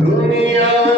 दुनिया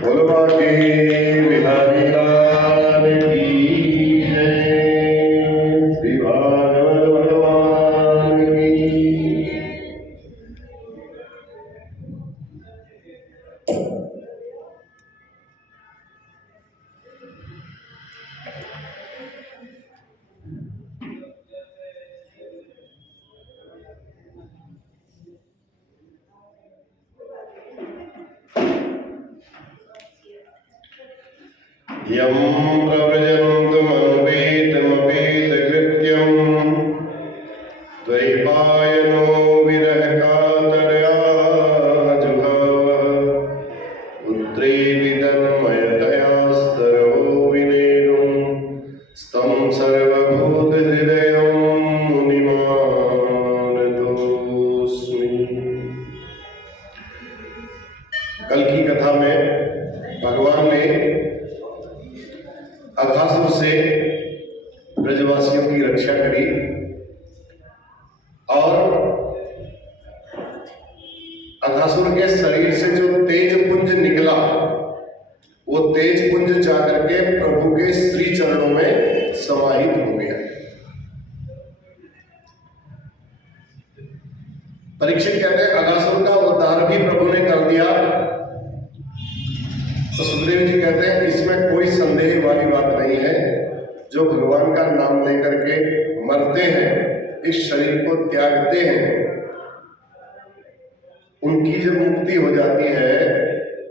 बोलबा के बिहारी लाल की जय। श्री भागवत भगवान की। यं प्रव्रजन्तमनुपेतमपेतकृत्यं द्वैपायनो विरहकातरया जुहाव पुत्रेति तन्मयतयास्तरवो विनेदुं स्तं सर्वभूतहृदयं मुनिमानतोऽस्मि। कल की कथा में भगवान ने अघासुर से ब्रजवासियों की रक्षा करी और अघासुर के शरीर से जो तेज पुंज निकला वो तेज पुंज जाकर के प्रभु के श्री चरणों में समाहित हो गया। परीक्षित कहते हैं अघासुर का उद्धार भी प्रभु ने कर दिया। तो सुखदेव जी कहते हैं इसमें कोई संदेह वाली बात नहीं है। जो भगवान का नाम लेकर के मरते हैं, इस शरीर को त्यागते हैं, उनकी जब मुक्ति हो जाती है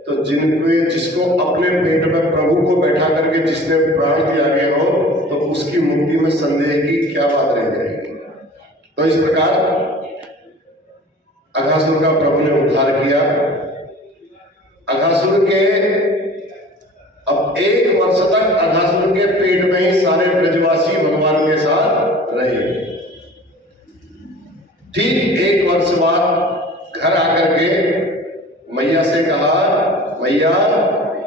तो जिसको अपने पेट में प्रभु को बैठा करके जिसने प्राण त्यागे हो तो उसकी मुक्ति में संदेह की क्या बात रह जाएगी। तो इस प्रकार अघासुर का प्रभु ने उद्धार किया। अघासुर के अब 1 वर्ष तक अघासुर के पेट में ही सारे ब्रजवासी भगवान के साथ रहे। ठीक 1 वर्ष बाद घर आकर के मैया से कहा, मैया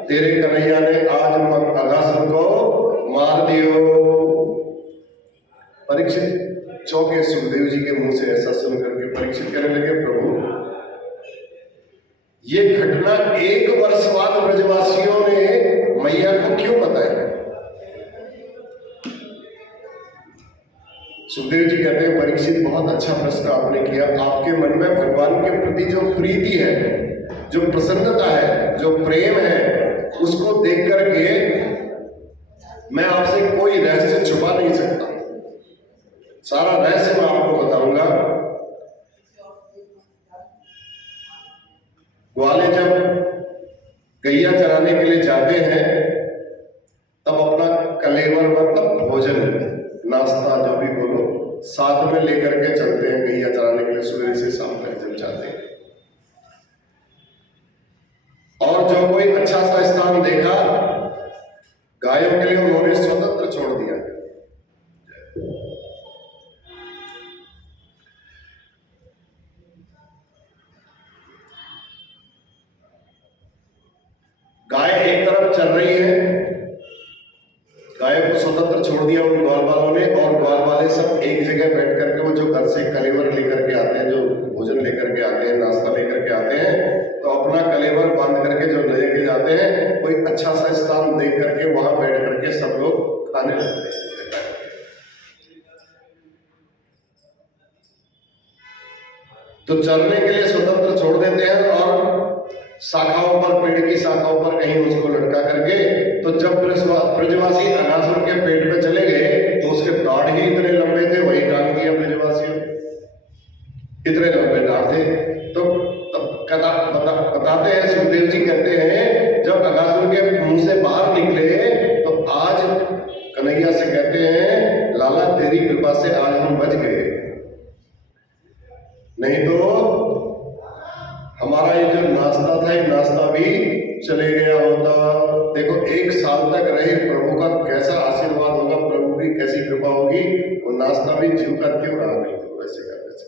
तेरे कन्हैया ने आज अघासुर को मार दियो। परीक्षित चौंके सुखदेव जी के मुंह से ऐसा सुनकर के। परीक्षित कहने लगे, प्रभु ये घटना 1 वर्ष बाद ब्रजवासियों ने मैया को क्यों बताया? सुखदेव जी कहते हैं, परीक्षित बहुत अच्छा प्रश्न आपने किया। आपके मन में भगवान के प्रति जो प्रीति है, जो प्रसन्नता है, जो प्रेम है, उसको देख करके मैं आपसे कोई रहस्य छुपा नहीं सकता। सारा रहस्य मैं आपको बताऊंगा। ग्वाले जब गैया चराने के लिए जाते हैं तब अपना कलेवर मतलब भोजन, नाश्ता जो भी बोलो, साथ में लेकर के चलते हैं गैया चराने के लिए। सवेरे से शाम तक जब जाते हैं और जो कोई अच्छा सा स्थान देखा, गायों के लिए उन्होंने स्वतंत्र छोड़ दिया। गाय एक तरफ चल रही है, गाय को स्वतंत्र छोड़ दिया उन ग्वाल वालों ने, और ग्वाल वाले सब एक जगह बैठ करके वो जो घर से कलेवर लेकर के आते हैं, जो भोजन लेकर के आते हैं, नाश्ता लेकर के आते हैं, तो अपना कलेवर बांध करके जो लेके जाते हैं, कोई अच्छा सा स्थान देख करके वहां बैठ करके सब लोग खाने लगते हैं। तो चलने के लिए स्वतंत्र छोड़ देते हैं और शाखाओं पर, पेड़ की शाखाओं पर कहीं उसको लटका करके। तो जब ब्रजवासी अघासुर के पेट में चले गए तो उसके दाढ़ ही इतने लंबे थे, वही टांग दिया ब्रजवासियों, इतने लंबे दाढ़ थे। तो बताते हैं, सुखदेव जी कहते हैं, जब अघासुर के मुंह से बाहर निकले तो आज कन्हैया से कहते हैं, लाला तेरी कृपा से आज हम बच गए, नहीं तो हमारा ये जो नाश्ता था, ये नाश्ता भी चले गया होता। देखो 1 साल तक रहे, प्रभु का कैसा आशीर्वाद होगा, प्रभु की कैसी कृपा होगी। वो नाश्ता भी जीव का क्यों रहा नहीं तो वैसे का वैसे।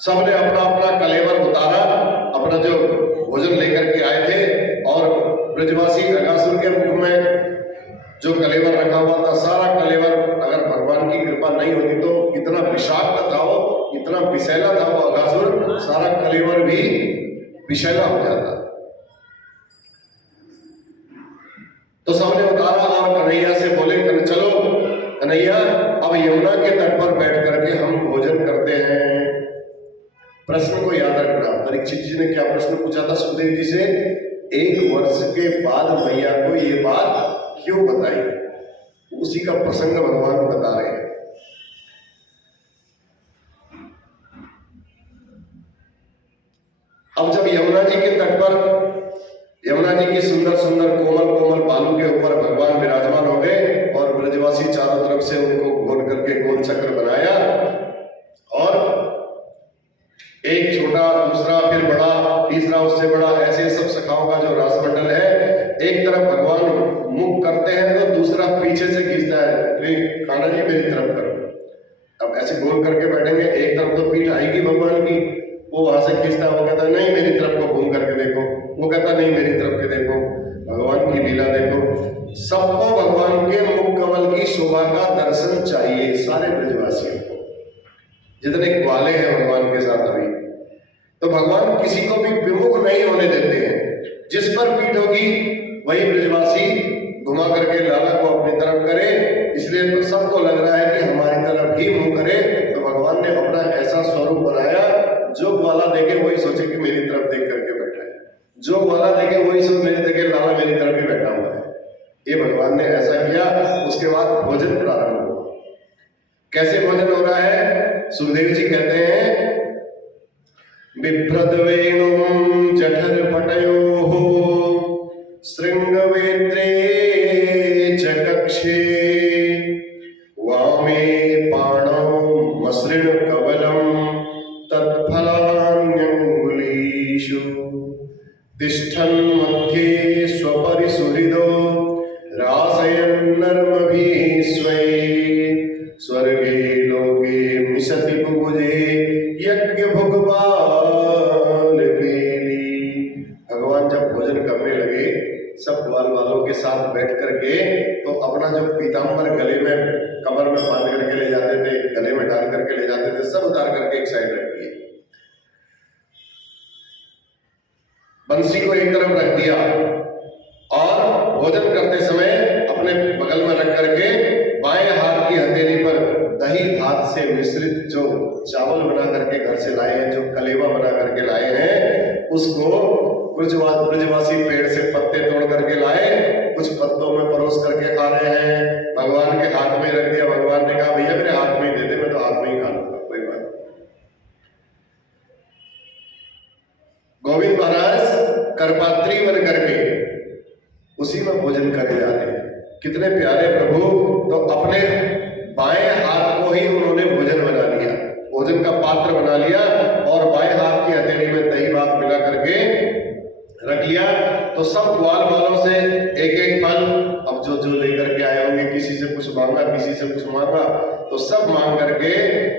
सबने अपना अपना कलेवर उतारा, अपना जो भोजन लेकर के आए थे, और ब्रजवासी अघासुर के मुख में जो कलेवर रखा हुआ था, सारा कलेवर, अगर भगवान की कृपा नहीं होती तो इतना विषाक्त था वो, इतना विषैला था वो अघासुर, सारा कलेवर भी विषैला हो जाता। तो सबने उतारा और कन्हैया से बोले चलो कन्हैया अब यमुना के तट पर बैठ करके हम भोजन करते हैं। प्रश्न को याद रखना, परीक्षित जी ने क्या प्रश्न पूछा था सुखदेव जी से? 1 वर्ष के बाद मैया को ये बात क्यों बताई? उसी का प्रसंग भगवान बता रहे हैं। अब जब यमुना जी के तट पर, यमुना जी की सुंदर सुंदर कोमल कोमल बालू के ऊपर भगवान विराजमान हो गए और ब्रजवासी चारों तरफ से उनको घोल करके गोल चक्र बनाया और एक छोटा, दूसरा, फिर बड़ा, तीसरा उससे बड़ा, ऐसे सब सखाओं का जो रासमंडल है, एक तरफ भगवान मुख करते हैं तो दूसरा पीछे से खींचता है, कान्हा जी मेरी तरफ करो। अब ऐसे गोल करके बैठेंगे, एक तरफ तो पीठ आएगी भगवान की, वो वहां से खींचता, वो कहता नहीं मेरी तरफ को घूम करके देखो, वो कहता नहीं मेरी तरफ के देखो। भगवान की लीला देखो। सबको भगवान के मुख कमल की शोभा का दर्शन चाहिए, सारे ब्रजवासियों को, जितने ग्वाले हैं भगवान के साथ अभी। तो भगवान किसी को भी विमुख नहीं होने देते हैं। जिस पर पीठ होगी वही ब्रजवासी घुमा करके लाला को अपनी तरफ करे, इसलिए तो सबको लग रहा है कि हमारी तरफ ही मुंह करे। तो भगवान ने अपना ऐसा स्वरूप बनाया, जो ग्वाला देखे वही सोचे कि मेरी तरफ देख करके बैठा है, जो ग्वाला देखे वही सोच मेरे देखे लाला मेरी तरफ ही बैठा हुआ है। ये भगवान ने ऐसा किया। उसके बाद भोजन प्रारंभ हुआ। कैसे भोजन हो रहा है? सुखदेव जी कहते हैं बिभ्रद वेणुं जठर पटयोः श्रृंगवेत्रे च कक्षे वामे पाणौ मसृण कवलं तत्फलान्यंगुलीषु तिष्ठन् मध्ये स्वपरिसुहृदो रासयन्नर्मभिः स्वैः स्वर्गे लोके मिशति बुभुजे यज्ञ भुगवाल केली। भगवान जब भोजन करने लगे, सब ग्वाल वालों के साथ बैठ करके, तो अपना जो पीताम्बर गले में कमर में बांध करके ले जाते थे, गले में डाल करके ले जाते थे, सब उतार करके एक साइड रख दिए। बंसी को एक तरफ रख दिया और भोजन करते समय अपने बगल में रख करके बाएं हाथ की हथेली पर दही हाथ से मिश्रित जो चावल बना करके घर से लाए हैं, जो कलेवा बना करके लाए हैं, उसको कुछ ब्रजवासी पेड़ से पत्ते तोड़ करके लाए, कुछ पत्तों में परोस करके खा रहे हैं। भगवान के हाथ में रख दिया। भगवान ने कहा भैया मेरे हाथ में ही दे दे, मैं तो हाथ में ही खा लूंगा, कोई बात नहीं। गोविंद महाराज करपात्री बन करके उसी में भोजन करे जा रहे हैं। कितने प्यारे प्रभु! तो अपने बाएं हाथ को ही उन्होंने भोजन बना लिया, भोजन का पात्र बना लिया और बाएं हाथ की हथेली में दही भात मिला करके रख लिया। तो सब ग्वाल वालों से एक एक फल, अब जो जो लेकर के आए होंगे, किसी से कुछ मांगा, किसी से कुछ मांगा, तो सब मांग करके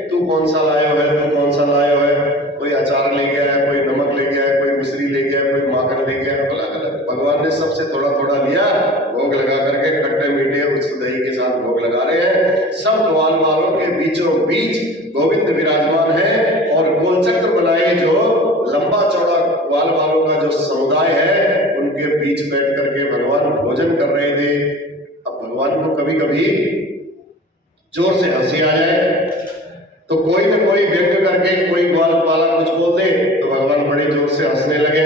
तू कौन सा लाए हो है, तू कौन सा लाए हो है। कोई अचार ले गया है, कोई नमक ले गया है, कोई मिश्री ले गया है, कोई माखन ले गया है, अलग अलग। भगवान ने सबसे थोड़ा थोड़ा लिया, भोग लगा करके खट्टे मीठे उस दही के साथ भोग लगा रहे हैं। सब ग्वाल वालों के बीचों बीच गोविंद विराजमान है और गोलचक्र बनाए जो लंबा चौड़ा ग्वाल वालों का जो समुदाय है, उनके बीच बैठ करके भगवान भोजन कर रहे थे। अब भगवान को कभी कभी जोर से हंसी आ जाए तो कोई न कोई व्यंग करके कोई ग्वाल वाला कुछ बोल दे तो भगवान बड़ी जोर से हंसने लगे।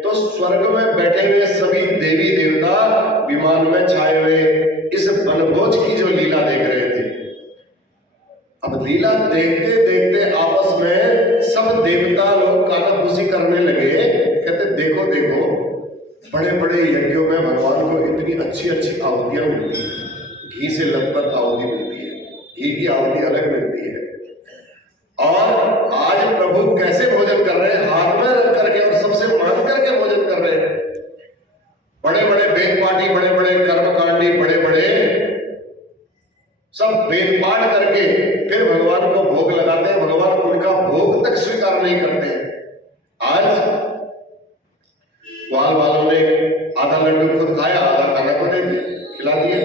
तो स्वर्ग में बैठे हुए सभी देवी देवता विमान में छाए हुए इस वनभोज की जो लीला देख रहे थे। अब लीला देखते देखते आपस में सब देवता लोग कानाफूसी करने लगे, कहते देखो देखो, बड़े बड़े यज्ञों में भगवान को इतनी अच्छी अच्छी आहुतियां मिलती है, घी से लथपथ आहुति मिलती है, घी की आहुति अलग मिलती है। और आज प्रभु कैसे भोजन कर रहे हैं? हाथ में रख करके और सबसे मांग करके भोजन कर रहे हैं। बड़े बड़े वेद पाठी, बड़े बड़े कर्मकांडी, बड़े बड़े सब वेद पाठ करके फिर भगवान को भोग लगाते हैं। भगवान उनका भोग तक स्वीकार नहीं करते हैं। आज ग्वाल वालों ने आधा लड्डू खुद खाया, आधा कान्हा को दे दिया, खिला दिया।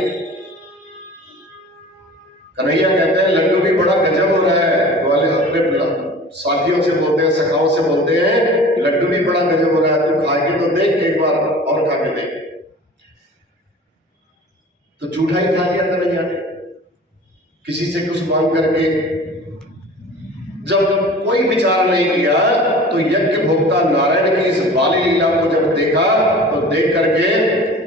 कन्हैया कहते हैं लड्डू भी बड़ा गजब हो रहा है, ग्वाले अपने साथियों से बोलते हैं, सखाओं से बोलते हैं, लड्डू भी बड़ा गजब हो रहा है, तू खा के तो देख, एक बार और खा के देख। तो झूठा ही खा लिया कन्हैया ने, किसी से कुछ मांग करके। जब कोई विचार नहीं किया तो यज्ञ भोक्ता नारायण की इस बाली लीला को जब देखा, तो देख करके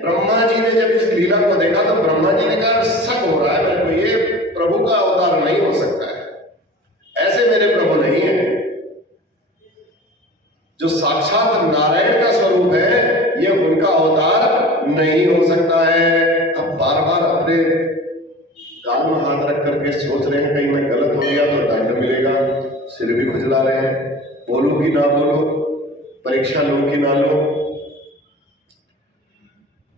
ब्रह्मा जी ने जब इस लीला को देखा तो ब्रह्मा जी ने कहा, शक हो रहा है मेरे को, ये प्रभु का अवतार नहीं हो सकता है, ऐसे मेरे प्रभु नहीं है। जो साक्षात नारायण का स्वरूप है, ये उनका अवतार नहीं हो सकता है। अब बार बार अपने गाल में हाथ रख करके सोच रहे हैं, कहीं मैं गलत हो गया तो दंड मिलेगा, सिर भी खुजला रहे हैं, बोलूं कि ना बोलूं, परीक्षा लो कि ना लो।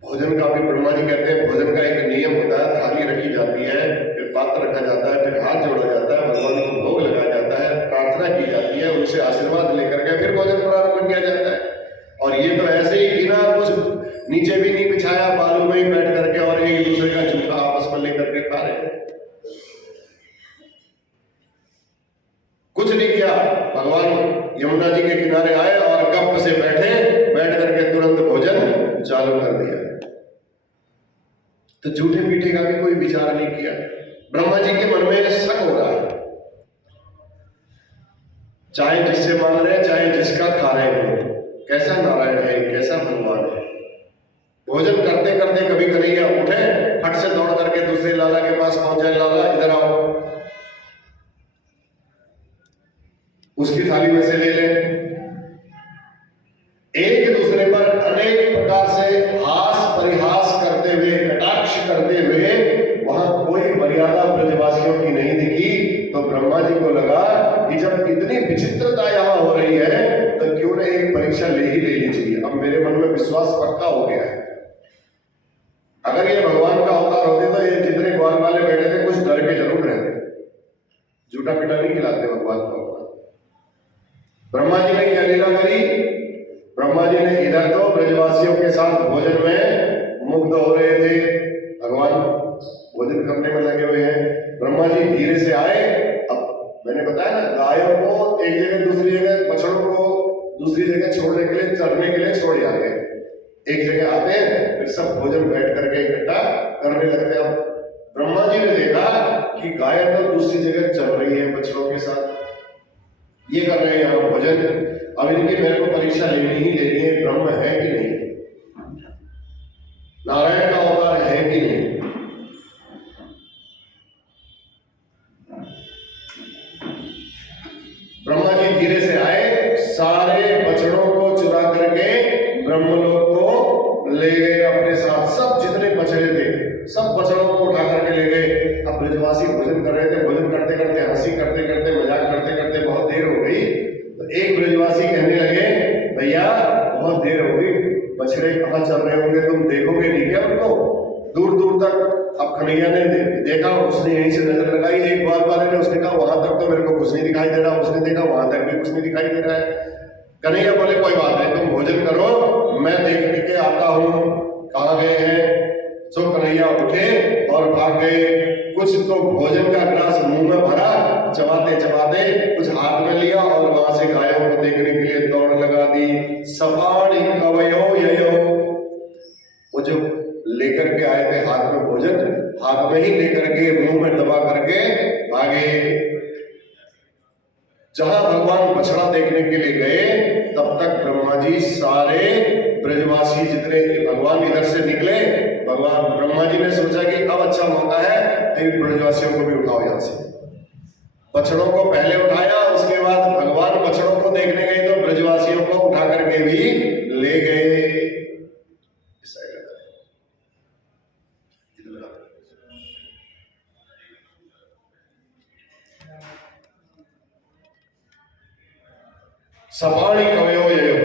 भोजन का भी ब्रह्मा जी कहते हैं, भोजन का एक नियम होता है, थाली रखी जाती है, फिर पात्र रखा जाता है, फिर हाथ जोड़ा जाता है, भगवान को भोग लगाया जाता है, प्रार्थना की जाती है, उनसे आशीर्वाद लेकर के फिर भोजन प्रारंभ किया जाता है। और ये तो ऐसे ही बिना कुछ नीचे भी नहीं बिछाया, बालू में ही बैठ करके और एक दूसरे का झूठा आपस में लेकर के खा रहे हैं, कुछ नहीं किया। भगवान यमुना जी के किनारे आए और गप से बैठे, बैठ करके तुरंत भोजन चालू कर दिया। तो झूठे पीठे का भी कोई विचार नहीं किया। ब्रह्मा जी के मन में शक हो रहा है, चाहे जिससे मांग रहे हैं, चाहे जिसका खा रहे हो, कैसा नारायण है, कैसा भगवान है। भोजन करते करते कभी कन्हैया उठे, फट से दौड़ करके दूसरे लाला के पास पहुंचे, लाला इधर आओ, उसकी थाली में से ले ले। एक दूसरे पर अनेक प्रकार से हास परिहास करते हुए, कटाक्ष करते हुए, वहां कोई मर्यादा ब्रजवासियों की नहीं दिखी। तो ब्रह्मा जी को लगा कि जब इतनी विचित्रता यहां हो रही है तो क्यों न एक परीक्षा ले ही लेनी चाहिए। अब मेरे मन में विश्वास पक्का हो गया है, अगर ये भगवान का अवतार होते तो ये जितने ग्वाल वाले बैठे थे कुछ डर के जरूर रहते, झूठा पीटा नहीं खिलाते भगवान को। ब्रह्मा जी ने क्या लीला करी, ब्रह्मा जी ने इधर तो ब्रजवासियों के साथ भोजन में मुग्ध हो रहे थे, भगवान भोजन करने में लगे हुए हैं। ब्रह्मा जी धीरे से आए, अब मैंने बताया ना, गायों को एक जगह दूसरी जगह, बछड़ों को दूसरी जगह छोड़ने के लिए, चरने के लिए छोड़ जाते हैं, एक जगह आते हैं, फिर सब भोजन बैठ करके इकट्ठा करने लगते हैं। अब ब्रह्मा जी ने देखा कि गाय तो दूसरी जगह चल रही है बछड़ों के साथ, ये कर रहे हैं यहाँ भोजन। अब इनकी मेरे को परीक्षा लेनी ही लेनी है, ब्रह्म है कि नहीं, नारायण का अवतार है कि नहीं। ब्रह्मा जी धीरे से आए, सारे बछड़ों को चुरा करके ब्रह्मलोक को ले गए अपने साथ। सब जितने बछड़े थे सब बछड़ों को उठा करके ले गए। अब ब्रजवासी भोजन कर रहे थे, भोजन करते करते, हंसी करते करते, मजाक करते करते बहुत देर हो गई। तो एक ब्रजवासी कहने लगे, भैया बहुत देर हो गई, बछड़े कहाँ चल रहे होंगे, तुम देखोगे नहीं क्या उनको दूर दूर तक। अब कन्हैया ने देखा, उसने यहीं से नजर लगाई, एक ग्वाल वाले ने, उसने कहा वहां तक तो मेरे को कुछ नहीं दिखाई दे रहा, उसने देखा वहां तक भी कुछ नहीं दिखाई दे रहा है। कन्हैया बोले कोई बात नहीं, तुम भोजन करो, मैं देख के आता हूं कहाँ गए हैं। सो कन्हैया उठे और भाग गए। कुछ तो भोजन का ग्लास मुंह में भरा, चबाते चबाते कुछ हाथ में लिया और वहां से गायों को देखने के लिए दौड़ लगा दी। सपाणी कवयो ययो, वो जो लेकर के आए थे हाथ में भोजन, हाथ में ही लेकर के मुंह में दबा करके भागे। जहां भगवान बछड़ा देखने के लिए गए, तब तक ब्रह्मा जी सारे ब्रजवासी जितने, भगवान इधर से निकले, भगवान ब्रह्मा जी ने सोचा कि अब अच्छा मौका है, फिर ब्रजवासियों को भी उठाओ यहां से। बछड़ों को पहले उठाया, उसके बाद भगवान बछड़ों को देखने गए तो ब्रजवासियों को उठा करके भी ले गए। सपाणी कवयो ययो,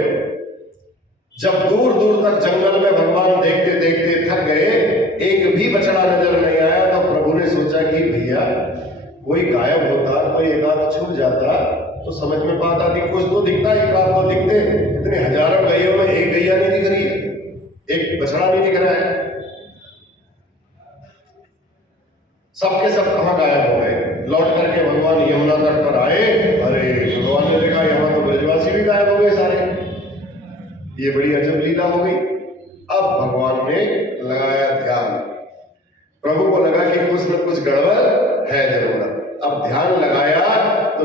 जब दूर दूर तक जंगल में भगवान देखते देखते थक गए, एक भी बछड़ा नजर नहीं आया, तो प्रभु ने सोचा कि भैया कोई गायब होता, कोई एक आध छूट जाता तो समझ में बात आती, कुछ तो दिखता, एक आध तो दिखते। इतने हजारों गैयों में एक गैया नहीं दिख रही है, एक बछड़ा नहीं दिख रहा है, सबके सब कहां गायब हो गए। लौट करके भगवान यमुना तट पर आए। अरे भगवान ने देखा यहाँ तो ब्रजवासी भी गायब हो गए सारे, ये बड़ी अजब लीला हो गई। अब भगवान ने लगाया ध्यान, प्रभु को लगा कि कुछ न कुछ गड़बड़ है जरूर। अब ध्यान लगाया तो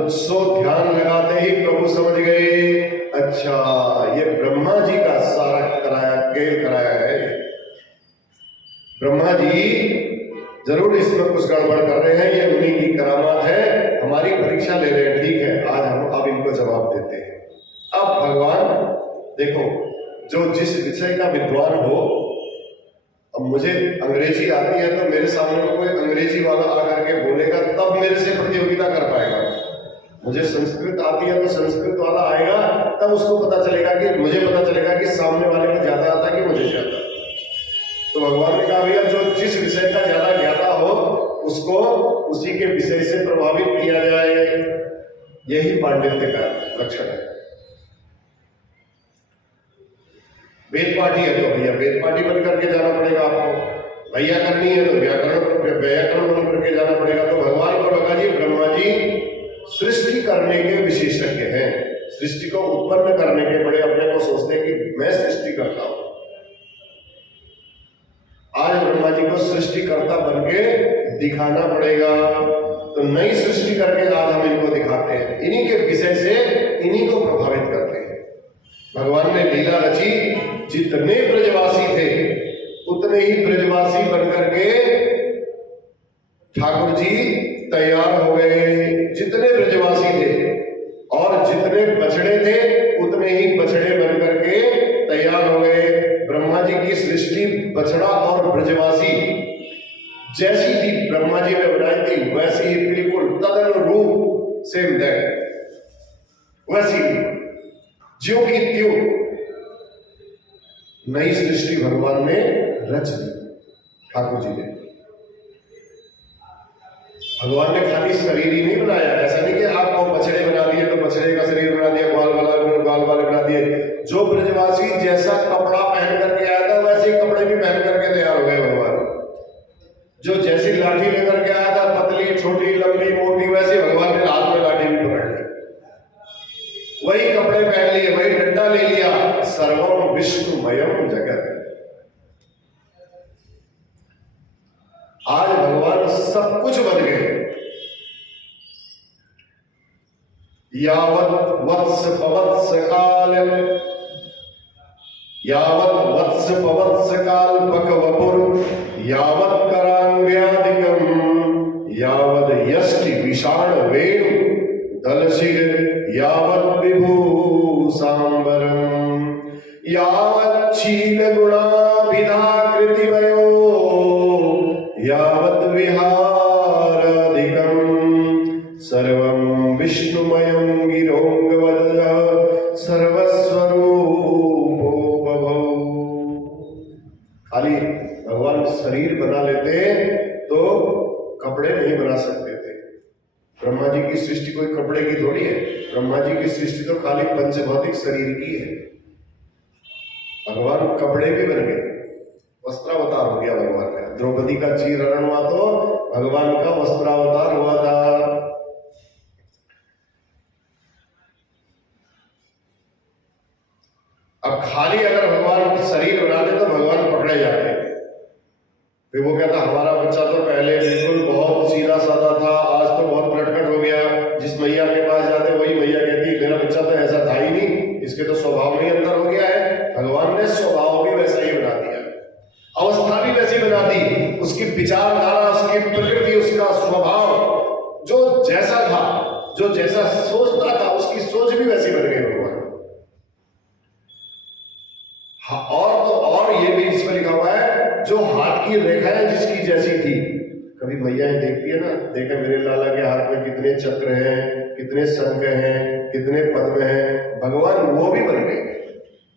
ध्यान लगाते ही प्रभु समझ गए, अच्छा ये ब्रह्मा जी का सारा खेल कराया है। ब्रह्मा जी जरूर इसमें कुछ गड़बड़ कर रहे हैं, ये उन्हीं की करामात है, हमारी परीक्षा ले रहे हैं। ठीक है, आज हम अब इनको जवाब देते हैं। अब भगवान देखो, जो जिस विषय का विद्वान हो, अब मुझे अंग्रेजी आती है तो मेरे सामने में कोई अंग्रेजी वाला आकर के बोलेगा तब मेरे से प्रतियोगिता कर पाएगा। मुझे संस्कृत आती है तो संस्कृत वाला आएगा तब उसको पता चलेगा कि मुझे पता चलेगा कि सामने वाले को ज्यादा आता है कि मुझे ज्यादा। तो भगवान ने कहा भैया जो जिस विषय का ज्यादा ज्ञाता हो उसको उसी के विषय से प्रभावित किया जाए, यही पांडित्य का लक्षण है। वेद पाठी है तो भैया वेद पाठी बन करके जाना पड़ेगा आपको, भैया करनी है तो व्याकरण बन करके जाना पड़ेगा। तो भगवान को लगा जी ब्रह्मा जी सृष्टि करने के विशेषज्ञ हैं, सृष्टि को उत्पन्न करने के बड़े अपने को सोचते हैं कि मैं सृष्टि करता हूं। आज ब्रह्मा जी को सृष्टिकर्ता बन के दिखाना पड़ेगा, तो नई सृष्टि करके आज हम इनको दिखाते हैं, इन्हीं के विषय से इन्हीं को प्रभावित करते हैं। भगवान ने लीला रची, जितने ब्रजवासी थे उतने ही ब्रजवासी बनकर के ठाकुर जी तैयार हो गए। जितने ब्रजवासी थे और जितने बछड़े थे उतने ही बछड़े बनकर के तैयार हो गए। ब्रह्मा जी की सृष्टि बछड़ा और ब्रजवासी जैसी थी, ब्रह्मा जी ने बनाई थी वैसी ही, बिल्कुल तदनुरूप, सेम दैट, वैसी ज्यों की त्यों नई सृष्टि भगवान ने रच दी। ठाकुर जी ने, भगवान ने खाली शरीर ही नहीं बनाया, ऐसा नहीं कि आपको बछड़े बना दिए तो बछड़े का शरीर बना दिया, ग्वाल वाले बना दिए। जो ब्रजवासी जैसा कपड़ा पहन करके आया था वैसे ही कपड़े भी पहन करके तैयार हो गए भगवान। जो जैसी लाठी लेकर के आया था, पतली छोटी लंबी मोटी, वैसे भगवान ने हाथ में लाठी भी पकड़ ली, वही कपड़े पहन लिए, वही डंडा ले लिया। सर्वम विष्णुमयम जगत। आज भगवान सब कुछ बन गए। यावत वत्स पवत्स काल, यावत वत्स पवत्स काल पकवपुर, यावत करांग्यादिकम, यावत यष्टि विषाण वेणु दलशिर, यावत विभू सांबरम, यावत शील गुणाभिधाकृति वयो, यावत विहारादिकम, सर्वं विष्णुमयं गिरोंगवद सर्वस्वरूपो बभौ। खाली भगवान शरीर बना लेते तो कपड़े नहीं बना सकते थे। ब्रह्मा जी की सृष्टि कोई कपड़े की थोड़ी है, ब्रह्मा जी की सृष्टि तो खाली पंचभौतिक शरीर की है। भगवान कपड़े भी बन गए, वस्त्रावतार हो गया भगवान का। द्रौपदी का चीरहरण हुआ तो भगवान का वस्त्रावतार हुआ था। अब खाली अगर भगवान शरीर बना दे तो भगवान पकड़े जाते, फिर वो कहता हमारा बच्चा तो पहले बिल्कुल बहुत सीधा साधा था, आज तो बहुत नटखट हो गया। जिस मैया के पास जाते वही मैया कहती मेरा बच्चा तो ऐसा था ही नहीं, इसके तो स्वभाव में ही अंतर हो गया है। भगवान ने स्वभाव भी वैसा ही बना दिया, अवस्था भी वैसी बना दी, उसकी विचारधारा, उसकी प्रकृति, उसका स्वभाव जो जैसा था, जो जैसा सोचता था, उसकी सोच भी वैसी बन गई भगवान। और ये भी इसमें लिखा हुआ है जो हाथ की रेखाएं जिसकी जैसी थी। कभी मैया देखती है ना, देखे मेरे लाला के हाथ में कितने चक्र हैं, कितने शंख हैं, कितने पद्म हैं। भगवान वो भी बन गए,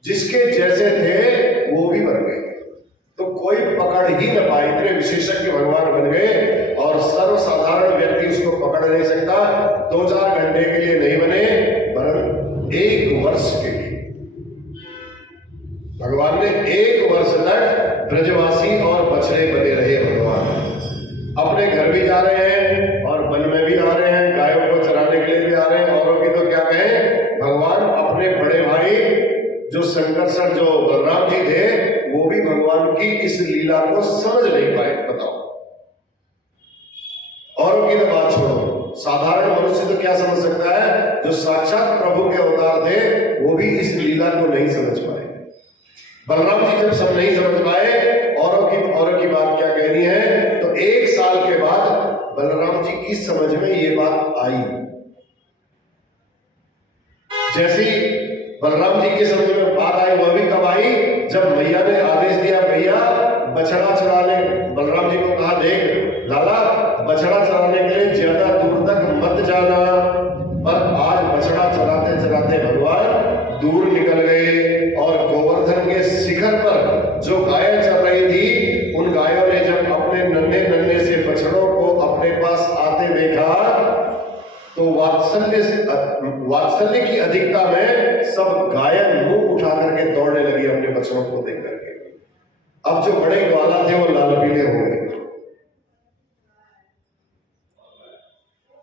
जिसके जैसे थे वो भी बन गए, तो कोई पकड़ ही न पाए। इतने विशेषज्ञ भगवान बन गए और सर्वसाधारण व्यक्ति उसको पकड़ नहीं सकता। 2-4 घंटे के लिए नहीं बने, वरन 1 वर्ष के लिए। भगवान ने 1 वर्ष तक ब्रजवासी और बछड़े बने रहे। भगवान अपने घर भी जा रहे हैं और वन में भी जो संकर्षण जो बलराम जी थे वो भी भगवान की इस लीला को समझ नहीं पाए। बताओ, औरों की तो बात छोड़ो, साधारण मनुष्य तो क्या समझ सकता है, जो साक्षात प्रभु के अवतार थे वो भी इस लीला को नहीं समझ पाए। बलराम जी जब सब नहीं समझ पाए, औरों की बात क्या कहनी है, तो 1 साल के बाद बलराम जी की समझ में ये बात आई। जैसी बलराम जी की समझ में बात आई, वह भी कब आई, जब मैया ने आदेश दिया भैया बछड़ा चराने, बलराम जी को कहा देख लाला बछड़ा चराने के लिए ज्यादा दूर तक मत जाना। पर आज बछड़ा चराते चराते भगवान दूर निकल गए और गोवर्धन के शिखर पर जो गायें चल रही थी, उन गायों ने जब अपने नन्हे नन्हे से बछड़ों को अपने पास आते देखा तो वात्सल्य की अधिकता में सब गायें मुंह उठा करके दौड़ने लगी अपने बछड़ों को देख करके। अब जो बड़े ग्वाला थे वो लाल पीले हो गए।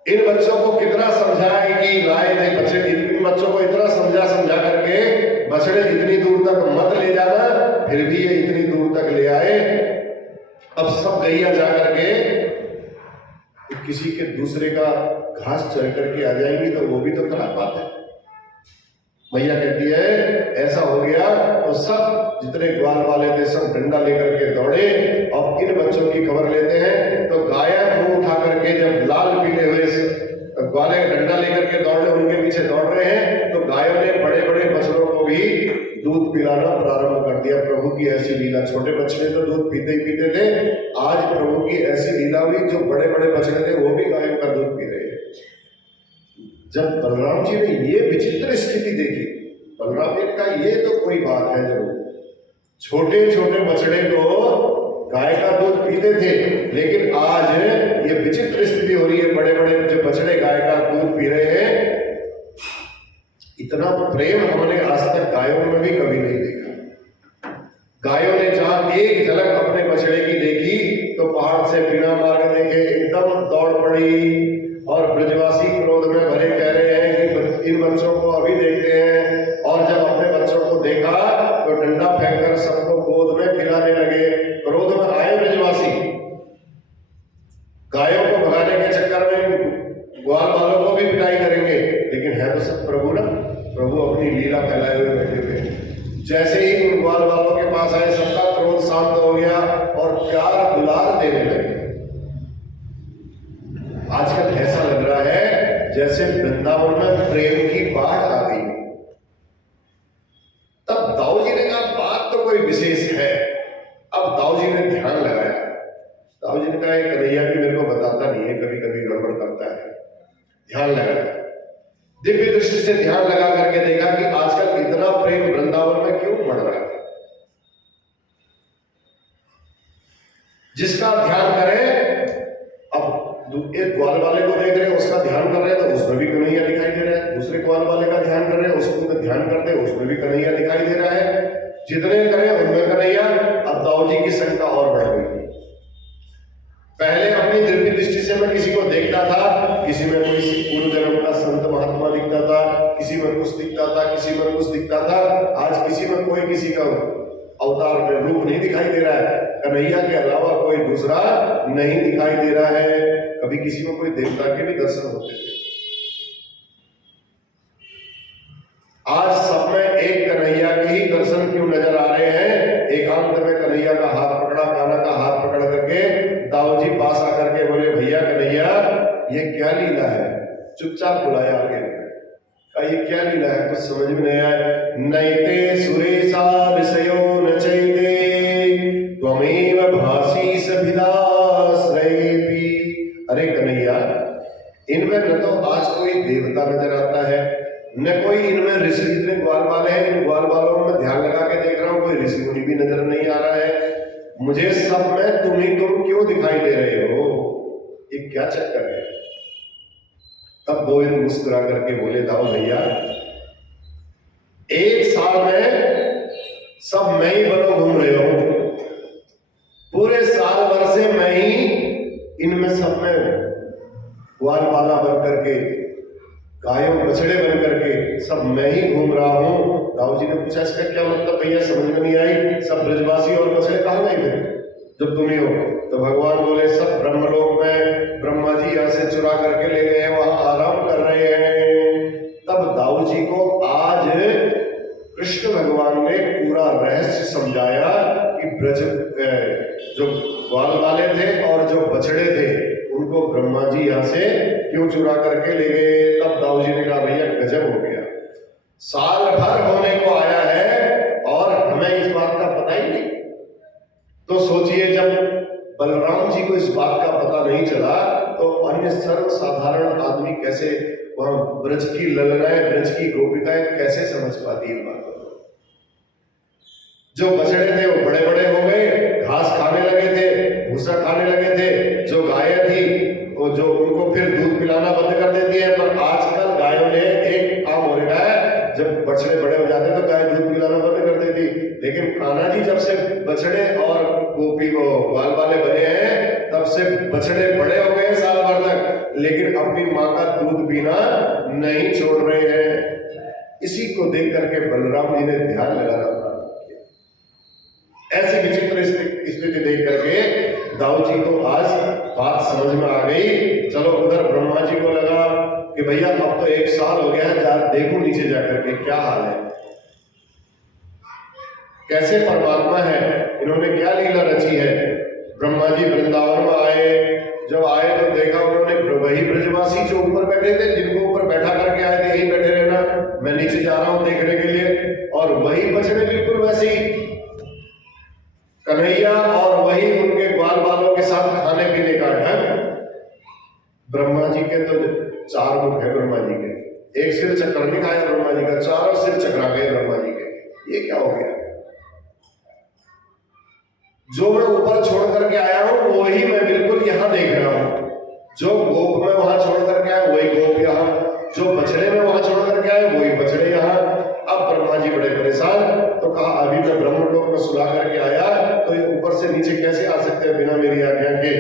इन बच्चों को कितना समझाया कि लाए थे बच्चे, इन बच्चों को इतना समझा करके बछड़े इतनी दूर तक मत ले जाना, फिर भी ये इतनी दूर तक ले आए। अब सब गैया जा करके किसी के दूसरे का घास चर करके आ जाएंगी तो वो भी तो खराब बात है। मैया कहती है ऐसा हो गया तो सब जितने ग्वाल वाले थे सब डंडा लेकर के दौड़े और इन बच्चों की खबर लेते हैं। तो गाय मुंह उठा करके जब लाल पीले हुए ग्वाले डंडा लेकर के दौड़े, उनके पीछे दौड़ रहे हैं, तो गायों ने बड़े बड़े बछड़ों को भी दूध पिलाना प्रारंभ कर दिया। प्रभु की ऐसी लीला, छोटे बछड़े तो दूध पीते ही पीते थे, आज प्रभु की ऐसी लीला हुई जो बड़े बड़े बछड़े थे वो भी गायों का दूध पी रहे हैं। जब बलराम जी ने ये विचित्र स्थिति देखी, बलराम जी ने कहा ये तो कोई बात है, जरूर छोटे छोटे बछड़े को गाय का दूध पीते थे, लेकिन आज ये विचित्र स्थिति हो रही है, बड़े बड़े जो बछड़े गाय का दूध पी रहे हैं। इतना प्रेम हमने आज तक गायों में भी कभी नहीं देखा। गायों ने जहां एक झलक अपने बछड़े की देखी तो पहाड़ से बिना मार्ग देखे एकदम दौड़ पड़ी। और ब्रजवासी क्रोध में भरे कह रहे हैं कि इन बच्चों को अभी देखते हैं। और जब अपने बच्चों को देखा तो डंडा फेंककर सबको गोद में खिलाने लगे। क्रोध में आए ब्रजवासी, गायों को भगाने के चक्कर में ग्वाल वालों को भी पिटाई करेंगे, लेकिन है तो सब प्रभु ना, प्रभु अपनी लीला फैलाए हुए बैठे थे। जैसे ही उन ग्वाल वालों के पास आए सबका क्रोध शांत हो गया और प्यार दुलार देने लगे। आजकल ऐसा लग रहा है जैसे वृंदावन में प्रेम की बाढ़ आ गई। तब दाऊ जी ने कहा बात तो कोई विशेष है। अब दाऊ जी ने ध्यान लगाया। दाऊ जी ने कहा कन्हैया भी मेरे को बताता नहीं है, कभी कभी गड़बड़ करता है। ध्यान लगाया, दिव्य दृष्टि से ध्यान लगा करके देखा कि आजकल इतना प्रेम वृंदावन में क्यों बढ़ रहा है। जिसका ध्यान करें, अब एक ग्वाल वाले को देख रहे हैं उसका ध्यान कर रहे हैं तो उसमें भी कन्हैया दिखाई दे रहा है। दूसरे ग्वाल वाले का ध्यान कर रहे हैं उसको ध्यान करते हैं उसमें भी कन्हैया दिखाई दे रहा है। जितने करें उनमें कन्हैया। अब दाऊ जी की संख्या और बढ़ गई। पहले अपनी दिव्य दृष्टि से मैं किसी को देखता था, किसी में कोई पूर्व जन्म का संत महात्मा दिखता था, किसी में कुछ दिखता था, किसी में कुछ दिखता था। आज किसी में कोई किसी का अवतार में रूप नहीं दिखाई दे रहा है। कन्हैया के अलावा कोई दूसरा नहीं दिखाई दे रहा है। कभी किसी में कोई देवता के भी दर्शन होते थे, आज सब में एक कन्हैया के ही दर्शन क्यों नजर आ रहे हैं। एकांत में कन्हैया का हाथ पकड़ा, कान्हा का हाथ पकड़ करके दाऊ जी पास आकर के बोले भैया कन्हैया ये क्या लीला है। चुपचाप बुलाया आगे, ये क्या लीला है, कुछ समझ में नहीं आया। नैते सुरेशा विषयो न चैते त्वमेव भासी सभिदाश्रयेपि। अरे कन्हैया, इनमें न तो आज कोई देवता नजर आता है, न कोई इनमें ऋषि। इतने ग्वाल वाले हैं, इन ग्वाल वालों में ध्यान लगा के देख रहा हूं कोई ऋषि मुनि भी नजर नहीं आ रहा है। मुझे सब में तुम ही तुम क्यों दिखाई दे रहे हो, ये क्या चक्कर है। तब गोविंद मुस्कुरा करके बोले दाऊ भैया 1 साल में सब मैं ही बनो घूम रहे हो, पूरे साल भर से मैं ही इनमें सब में ग्वाल वाला बन करके, गायों बछड़े बन करके सब सब मैं ही घूम रहा हूँ। दाऊ जी ने पूछा इसका क्या मतलब भैया, समझ में नहीं आई, सब ब्रजवासी और बछड़े कहाँ गए थे जब तुम ही हो? तो भगवान बोले सब ब्रह्मलोक में ब्रह्मा जी यहाँ से चुरा करके ले गए, वहां आराम कर रहे हैं। तब दाऊ जी को आज कृष्ण भगवान ने पूरा रहस्य समझाया कि ब्रज जो ग्वाल वाले थे और जो बछड़े थे उनको ब्रह्मा जी यहाँ से क्यों चुरा करके ले गए। तब दाऊ जी ने कहा भैया गजब हो गया, साल भर होने को आया है और हमें इस बात का पता ही नहीं। तो सोचिए जब बलराम जी को इस बात का पता नहीं चला तो अन्य सर्वसाधारण आदमी कैसे, वहां ब्रज की ललनाएं, ब्रज की गोपिकाएं कैसे समझ पाती है बात को। जो बछड़े थे वो बड़े बड़े हो गए, घास खाने लगे थे, भूसा खाने लगे थे। जो गायें थी वो जो उनको फिर दूध पिलाना बंद कर देती है। पर आजकल गायों ने एक काम हो रखा है, जब बछड़े बड़े हो जाते तो गाय दूध पिलाना बंद कर देती। लेकिन कान्हा जी जब से बछड़े और गोपी को ग्वाल वाले बने हैं तब से बछड़े बड़े हो गए साल भर तक, लेकिन अपनी माँ का दूध पीना नहीं छोड़ रहे हैं। इसी को देख करके बलराम जी ने ध्यान लगाना प्रारंभ किया। ऐसी विचित्र स्थिति देख करके दाऊ जी को आज बात समझ में आ गई। चलो उधर ब्रह्मा जी को लगा कि भैया अब तो 1 साल हो गया है, जा देखो नीचे जाकर के क्या हाल है, कैसे परमात्मा है, इन्होंने क्या लीला रची है। ब्रह्मा जी वृंदावन में आए, जब आए तो देखा उन्होंने वही ब्रजवासी जो ऊपर बैठे थे, जिनको ऊपर बैठा करके आए थे यहीं बैठे रहना, मैं नीचे जा रहा हूं देखने के लिए, और वही बछड़े बिल्कुल वैसे ही कन्हैया और वही उनके ग्वाल बालों के साथ खाने पीने का ढंग। ब्रह्मा जी के तो 4 मुख है, ब्रह्मा जी के एक सिर चक्र नहीं खाया ब्रह्मा जी का, 4 सिर चक्रा गए ब्रह्मा जी के। ये क्या हो गया? जो मैं ऊपर छोड़ करके आया हूं वही मैं बिल्कुल यहां देख रहा हूं। जो गोप में वहां छोड़ करके आया वही गोप यहां, जो बछड़े में वहां छोड़ करके आए वही बछड़े यहां। अब ब्रह्मा जी बड़े परेशान, तो कहा अभी मैं ब्रह्मलोक में सुला करके आया तो ये ऊपर से नीचे कैसे आ सकते हैं बिना मेरी आज्ञा के।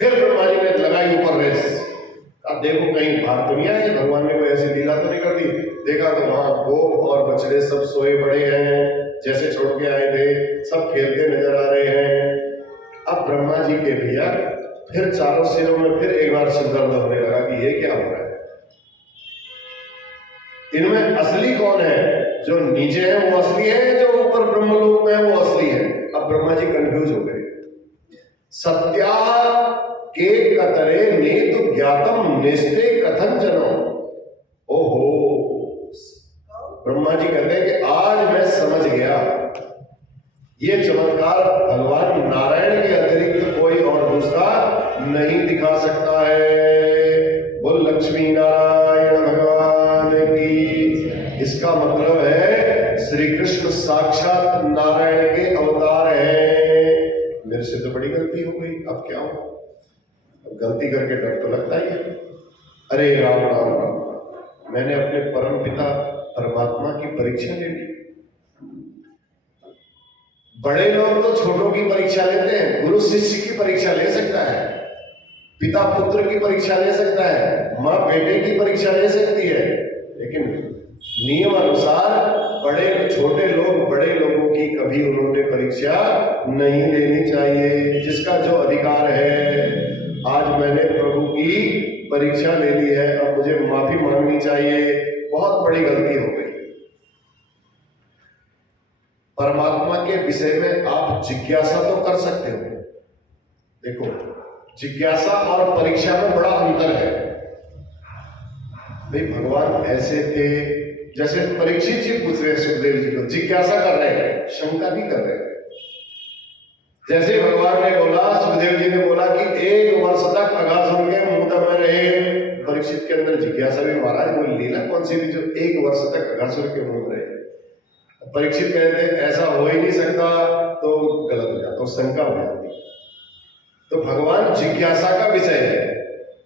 फिर ब्रह्मा जी ने लगाई ऊपर रेस, अब देखो कहीं भाग तो नहीं आए, भगवान ने कोई ऐसी लीला तो नहीं कर दी। देखा तो वहां गोप और बछड़े सब सोए पड़े हैं, जैसे छोड़ के आए थे, सब खेलते नजर आ रहे हैं। अब ब्रह्मा जी के भैया फिर चारों सिरों में फिर एक बार सिरदर्द होने लगा कि ये क्या हो रहा है, इनमें असली कौन है? जो नीचे है वो असली है, जो ऊपर ब्रह्मलोक में है वो असली है। अब ब्रह्मा जी कंफ्यूज हो गए। सत्या के कतरे नेतु ज्ञातम निस्ते कथन जनो। ओहो, ब्रह्मा जी कहते हैं कि आज मैं समझ गया, ये चमत्कार भगवान नारायण के अतिरिक्त कोई और दूसरा नहीं दिखा सकता है। बोल लक्ष्मी नारायण भगवान की। इसका मतलब है श्री कृष्ण साक्षात नारायण के अवतार हैं। मेरे से तो बड़ी गलती हो गई, अब क्या हो, गलती करके डर तो लगता ही है। अरे राम राम राम, मैंने अपने परम पिता परमात्मा की परीक्षा ले ली। बड़े लोग तो छोटों की परीक्षा लेते हैं, गुरु शिष्य की परीक्षा ले सकता है, पिता पुत्र की परीक्षा ले सकता है, माँ बेटे की परीक्षा ले सकती है, लेकिन नियम अनुसार बड़े छोटे लोग बड़े लोगों की कभी उन्होंने परीक्षा नहीं लेनी चाहिए। जिसका जो अधिकार है, आज मैंने प्रभु की परीक्षा ले ली है, अब मुझे माफी मांगनी चाहिए, बहुत बड़ी गलती हो गई। परमात्मा के विषय में आप जिज्ञासा तो कर सकते हो। देखो, जिज्ञासा और परीक्षा में बड़ा अंतर है। भाई भगवान ऐसे थे, जैसे परीक्षित जी पूछ रहे हैं सुखदेव जी को, जिज्ञासा कर रहे हैं, शंका भी कर रहे हैं। जैसे भगवान ने बोला, सुखदेव जी ने बोला कि 1 वर्ष तक अगासुर के मुंह में रहे, परीक्षित के अंदर जिज्ञासा भी, महाराज वो लीला कौन सी थी जो 1 वर्ष तक अगासुर के मुंह में रहे? परीक्षित कहते ऐसा हो ही नहीं सकता, तो गलत हो जाता, तो शंका हो जाती। तो भगवान जिज्ञासा का विषय है,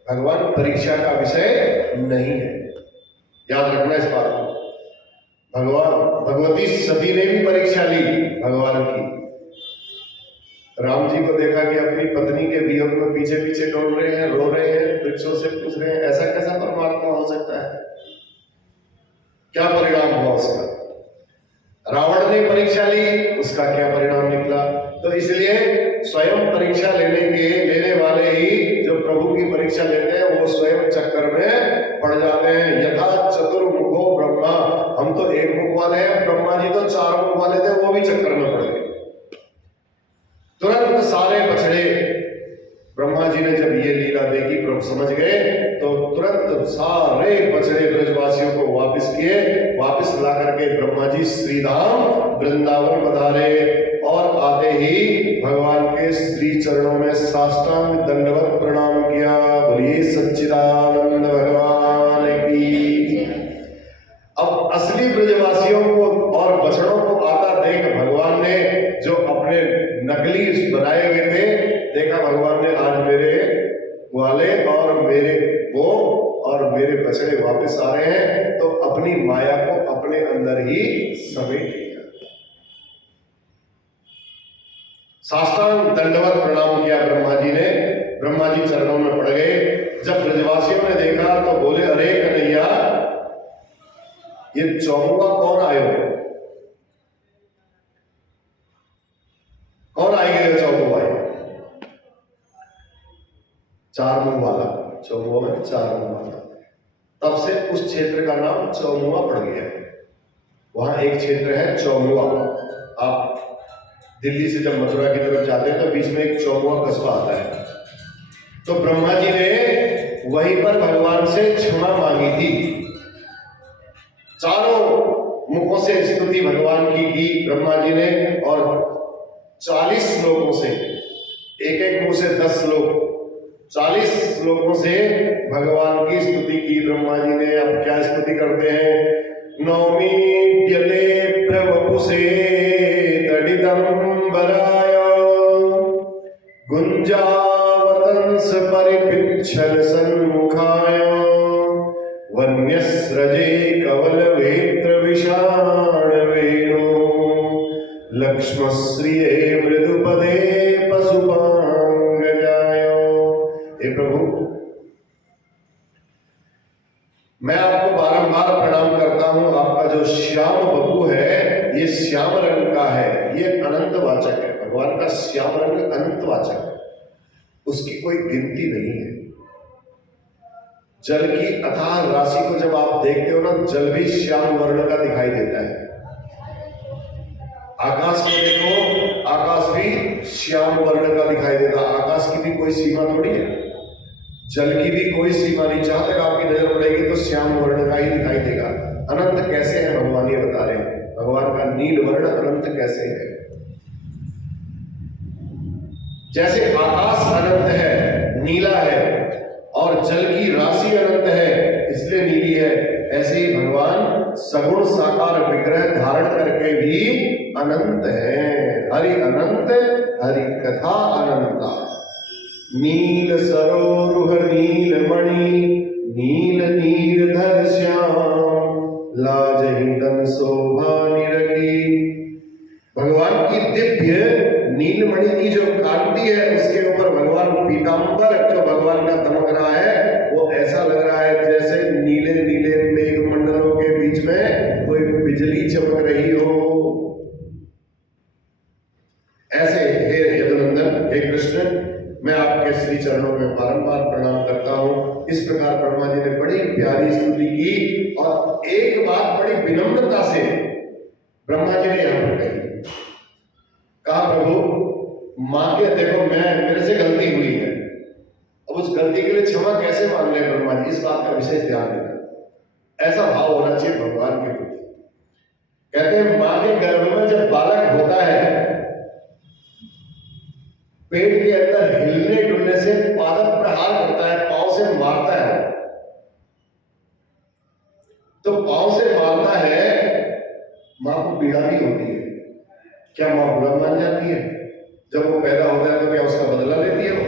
भगवान परीक्षा का विषय नहीं है, याद रखना इस बात को। भगवान भगवती सती ने भी परीक्षा ली भगवान की। राम जी को देखा कि अपनी पत्नी के वियोग में पीछे पीछे डोल रहे हैं, रो रहे हैं, वृक्षों से पूछ रहे हैं, ऐसा कैसा परमात्मा हो सकता है? क्या परिणाम हुआ उसका? रावण ने परीक्षा ली, उसका क्या परिणाम निकला? तो इसलिए स्वयं परीक्षा लेने वाले ही जो प्रभु की परीक्षा लेते हैं वो स्वयं चक्कर में पड़ जाते हैं। यथा चतुर्मुखो ब्रह्मा, हम तो एक मुख वाले हैं, ब्रह्मा जी तो 4 मुख वाले थे, वो भी चक्कर में पड़ गए। तुरंत सारे बछड़े, ब्रह्मा जी ने जब ये लीला देखी, प्रभु समझ गए, तो तुरंत सारे बछड़े ब्रजवासियों को वापस किए। वापस ला करके ब्रह्मा जी श्रीधाम वृंदावन पधारे और आते ही भगवान के श्री चरणों में साष्टांग दंडवत प्रणाम किया। बोलिए सच्चिदानंद भगवान की। अब असली ब्रजवासियों को और बछड़ों को आता देख भगवान ने, जो अपने नकली बनाए हुए थे, देखा भगवान ने आज मेरे ग्वाले और मेरे वो और मेरे बछड़े वापस आ रहे हैं, तो अपनी माया को अपने अंदर ही समेट लिया। साष्टांग दंडवत प्रणाम किया ब्रह्मा जी ने। ब्रह्मा जी चरणों में पड़ गए। जब ब्रजवासियों ने देखा तो बोले, अरे कन्हैया, ये चौमुआ कौन आयो? कौन आएगा? चौमुआ आए, 4 मुंह वाला। चौमुआ में 4 मुंह वाला। तब से उस क्षेत्र का नाम चौमुआ पड़ गया है। वहां एक क्षेत्र है चौमुआ। आप दिल्ली से जब मथुरा की तरफ जाते हैं तो बीच में एक चौमुआ कस्बा आता है। तो ब्रह्मा जी ने वहीं पर भगवान से क्षमा मांगी थी। चारों मुखों से स्तुति भगवान की ब्रह्मा जी ने, और 40 श्लोकों से, एक एक मुंह से 10 श्लोक, 40 श्लोकों से भगवान की स्तुति की ब्रह्मा जी ने। अब क्या स्तुति करते हैं? नौमीड्यते प्रवपुषे तडिदंबराय गुंजावतंस परिपिच्छल सन्मुखाय वन्यस्रजे कवल वेत्र विषाण वेणु लक्ष्मश्रिये मृदुपदे पशुपांगजायो। हे प्रभु, मैं आपको बारंबार प्रणाम करता हूं। आपका जो श्याम बपू है, ये श्याम रंग का है, ये अनंत वाचक है। भगवान का श्याम रंग अनंत वाचक है, उसकी कोई गिनती नहीं है। जल की अथाह राशि को जब आप देखते हो ना, जल भी श्याम वर्ण का दिखाई देता है। आकाश को देखो, आकाश भी श्याम वर्ण का दिखाई देता है। आकाश की भी कोई सीमा थोड़ी है, जल की भी कोई सीमा नहीं। जहां तक आपकी नजर पड़ेगी तो श्याम वर्ण का ही दिखाई देगा। अनंत कैसे है भगवान ये बता रहे हैं। भगवान का नील वर्ण अनंत कैसे है? जैसे आकाश अनंत है, नीला है, और जल की राशि अनंत है, इसलिए नीली है, ऐसे ही भगवान सगुण साकार विग्रह धारण करके भी अनंत है। हरि अनंत, हरि कथा अनंता। नील सरोरुह नील मणि, नील नीरधर श्याम, लाजहि तन शोभा निरखी। भगवान की दिव्य नीलमणि की जो कांति है, उसके ऊपर भगवान पीतांबर जो भगवान का दमक रहा है, वो ऐसा लग रहा है जैसे नीले नीले मेघ मंडलों के बीच में कोई बिजली चमक रही हो। ऐसे हे यदुनंदन, हे कृष्ण, मैं आपके श्री चरणों में बारंबार प्रणाम करता हूं। इस प्रकार ब्रह्मा जी ने बड़ी प्यारी स्तुति की, और एक बात बड़ी विनम्रता से ब्रह्मा जी ने यहां पर कही। कहा, प्रभु, मां के देखो, मेरे से गलती हुई है, अब उस गलती के लिए क्षमा कैसे मांग रहे ब्रह्मा जी, इस बात का विशेष ध्यान देना। ऐसा भाव होना चाहिए भगवान के प्रति। कहते हैं, मां के गर्भ में जब बालक होता है, पेट के अंदर हिलने डुलने से पादप प्रहार करता है, पांव से मारता है। तो पांव से मारता है, मां को पीड़ा भी होती है। क्या मां बुरा मान जाती है? जब वो पैदा होता है तो क्या उसका बदला लेती है? वो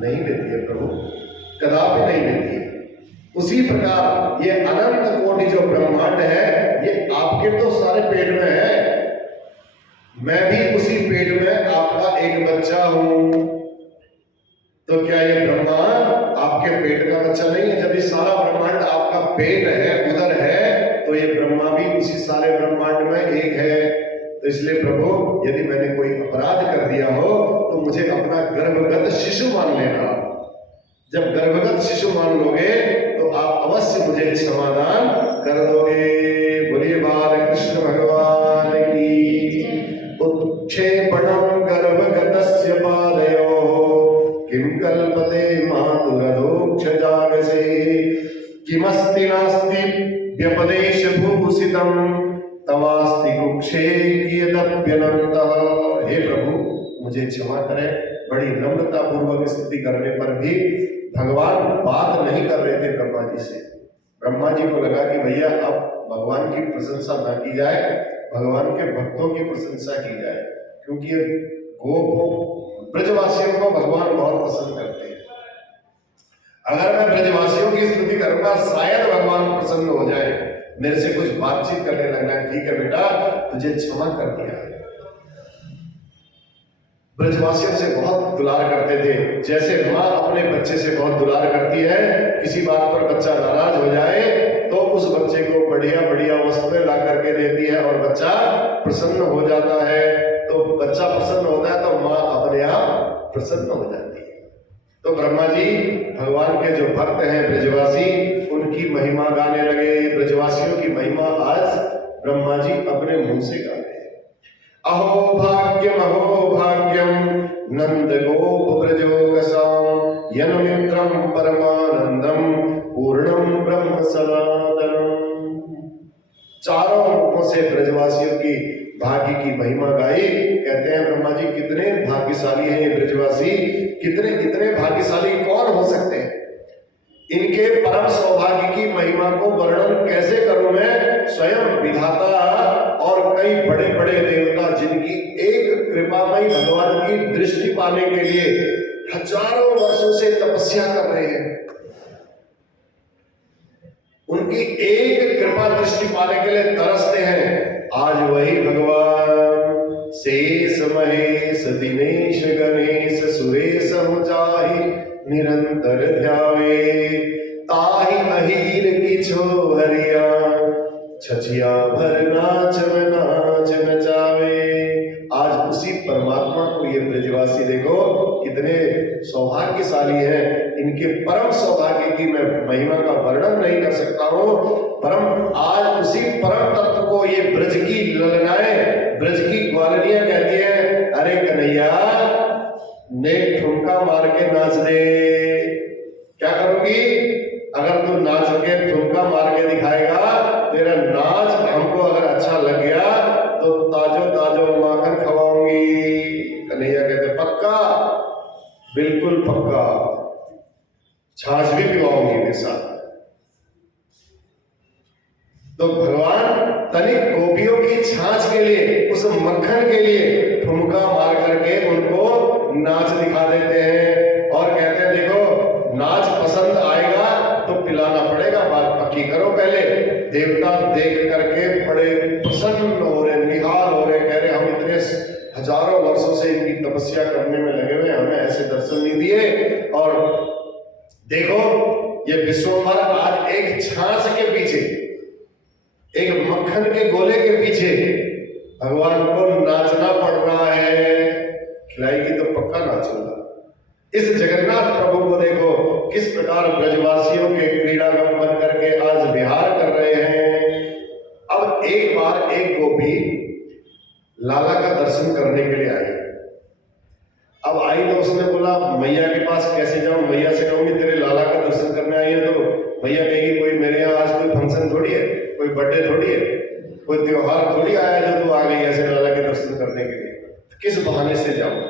नहीं लेती है प्रभु, कदापि नहीं लेती है। उसी प्रकार ये अनंत कोटि जो ब्रह्मांड है, ये आपके तो सारे पेट में है, मैं भी उसी पेट में आपका एक बच्चा हूं। तो क्या ये ब्रह्मांड आपके पेट का बच्चा नहीं है? जब ये सारा ब्रह्मांड आपका पेट है, उधर है, तो ये तो इसलिए प्रभु यदि मैंने कोई अपराध कर दिया हो तो मुझे अपना गर्भगत शिशु मान लेना। जब गर्भगत शिशु मान लोगे तो आप अवश्य मुझे क्षमादान कर दोगे। बोलिए बाल कृष्ण भगवान की। उत्क्षेपणं गर्भगतस्य पादयोः किं कल्पते मातुरधोक्षजागसे किमस्ति नास्ति व्यपदेशभूषितं तवास्ति कुक्षे कियदप्यनन्तः। हे प्रभु मुझे क्षमा करें। बड़ी नम्रता पूर्वक स्तुति करने पर भी भगवान बात नहीं कर रहे थे ब्रह्मा जी से। ब्रह्मा जी को लगा कि भैया अब भगवान की प्रशंसा ना की जाए, भगवान के भक्तों की प्रशंसा की जाए, क्योंकि ब्रजवासियों को भगवान बहुत पसंद करते हैं। अगर मैं ब्रजवासियों की स्तुति करूंगा शायद भगवान प्रसन्न हो जाए, मेरे से कुछ बातचीत करने लगना, ठीक है बेटा तुझे क्षमा कर दिया। ब्रजवासियों से बहुत दुलार करते थे, जैसे माँ अपने बच्चे से बहुत दुलार करती है। किसी बात पर बच्चा नाराज हो जाए तो उस बच्चे को बढ़िया बढ़िया वस्तुएं ला करके देती है और बच्चा प्रसन्न हो जाता है। तो बच्चा प्रसन्न होता है तो माँ अपने आप प्रसन्न हो जाती है। तो ब्रह्मा जी भगवान के जो भक्त हैं ब्रजवासी, उनकी महिमा गाने लगे। ब्रजवासियों की महिमा आज ब्रह्मा जी अपने मुंह से गा रहे हैं। अहो भाग्यम नंद गोप ब्रजोकसां यन्मित्रं परमानंदम पूर्णम ब्रह्म सनातनम। चारों मुखों से ब्रजवासियों की भाग्य की महिमा गाई। कहते हैं ब्रह्मा जी कितने भाग्यशाली हैं ये ब्रजवासी, कितने कितने भाग्यशाली कौन हो सकते हैं। इनके परम सौभाग्य की महिमा को वर्णन कैसे करूं मैं। स्वयं विधाता और कई बड़े बड़े देवता जिनकी एक कृपामयी भगवान की दृष्टि पाने के लिए हजारों वर्षों से तपस्या कर रहे हैं, उनकी एक कृपा दृष्टि पाने के लिए तरसते हैं। आज वही भगवान शेष महेश दिनेश गणेश सुरेश मुजाहि निरंतर ध्यावे ताहि अहीर की छोहरिया छछिया भर नाच नचावे। आज उसी परमात्मा को ये ब्रजवासी देखो कितने सौभाग्यशाली हैं। इनके परम सौभाग्य की मैं महिमा का वर्णन नहीं कर सकता हूं। परम आज उसी परम तत्व को ये ब्रज की ललनाएं, ब्रज की ग्वालनियां कहती है, अरे कन्हैया ने ठुमका मार के नाच दे। क्या करोगी? अगर तू नाच के ठुमका मार के दिखाएगा, तेरा नाच हमको अगर अच्छा लग गया तो ताजो ताजो माखन खवाऊंगी। कन्हैया कहते पक्का, बिल्कुल पक्का, छाछ भी पिवाऊंगी मेरे साथ। तो भगवान तनिक गोपियों की छाछ के लिए, उस मक्खन के लिए ठुमका मार करके उनको नाच दिखा देते हैं और कहते हैं देखो नाच पसंद आएगा तो पिलाना पड़ेगा, बात पक्की करो पहले। देवता देख करके बड़े प्रसन्न हो रहे, निहाल हो रहे, कह रहे हम इतने हजारों वर्षों से इनकी तपस्या करने में लगे हुए, हमें ऐसे दर्शन नहीं दिए। और देखो ये विश्वम्भर आज एक छाछ के पीछे, एक मक्खन के गोले के पीछे भगवान को नाचना पड़ रहा है। खिलाएगी तो पक्का नाचूंगा। इस जगन्नाथ प्रभु को देखो किस प्रकार ब्रजवासियों के क्रीड़ांगन बन करके आज विहार कर रहे हैं। अब एक बार एक गोपी लाला का दर्शन करने के लिए आई। अब आई तो उसने बोला मैया के पास कैसे जाऊं, मैया से कहूंगी तेरे लाला का दर्शन करने आई है तो मैया कहेगी कोई मेरे यहाँ आज कोई फंक्शन थोड़ी है, कोई बर्थडे थोड़ी है, कोई त्योहार थोड़ी आया जो तू आ गई ऐसे लाला के दर्शन करने के लिए, किस बहाने से जाऊं।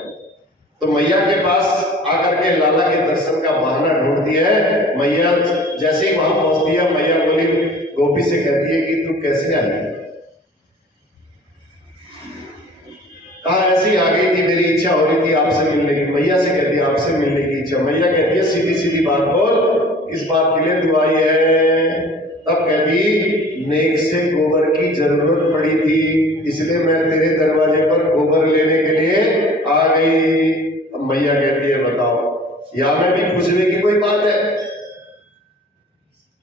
तो मैया के पास आकर के लाला के दर्शन का बहाना ढूंढती है। मैया जैसे ही वहां पहुंचती है, मैया बोली गोपी से कहती है कि तू कैसे आई? कहा ऐसी आ गई थी, मेरी इच्छा हो रही थी आपसे मिलने की। मैया से कहती है आपसे मिलने की इच्छा। मैया कहती है सीधी सीधी बात बोल, किस बात के लिए तू आई है? तब कहती नेक से गोबर की जरूरत पड़ी थी, इसलिए मैं तेरे दरवाजे पर गोबर लेने के लिए आ गई। अब मैया कहती है बताओ या में भी पूछने की कोई बात है?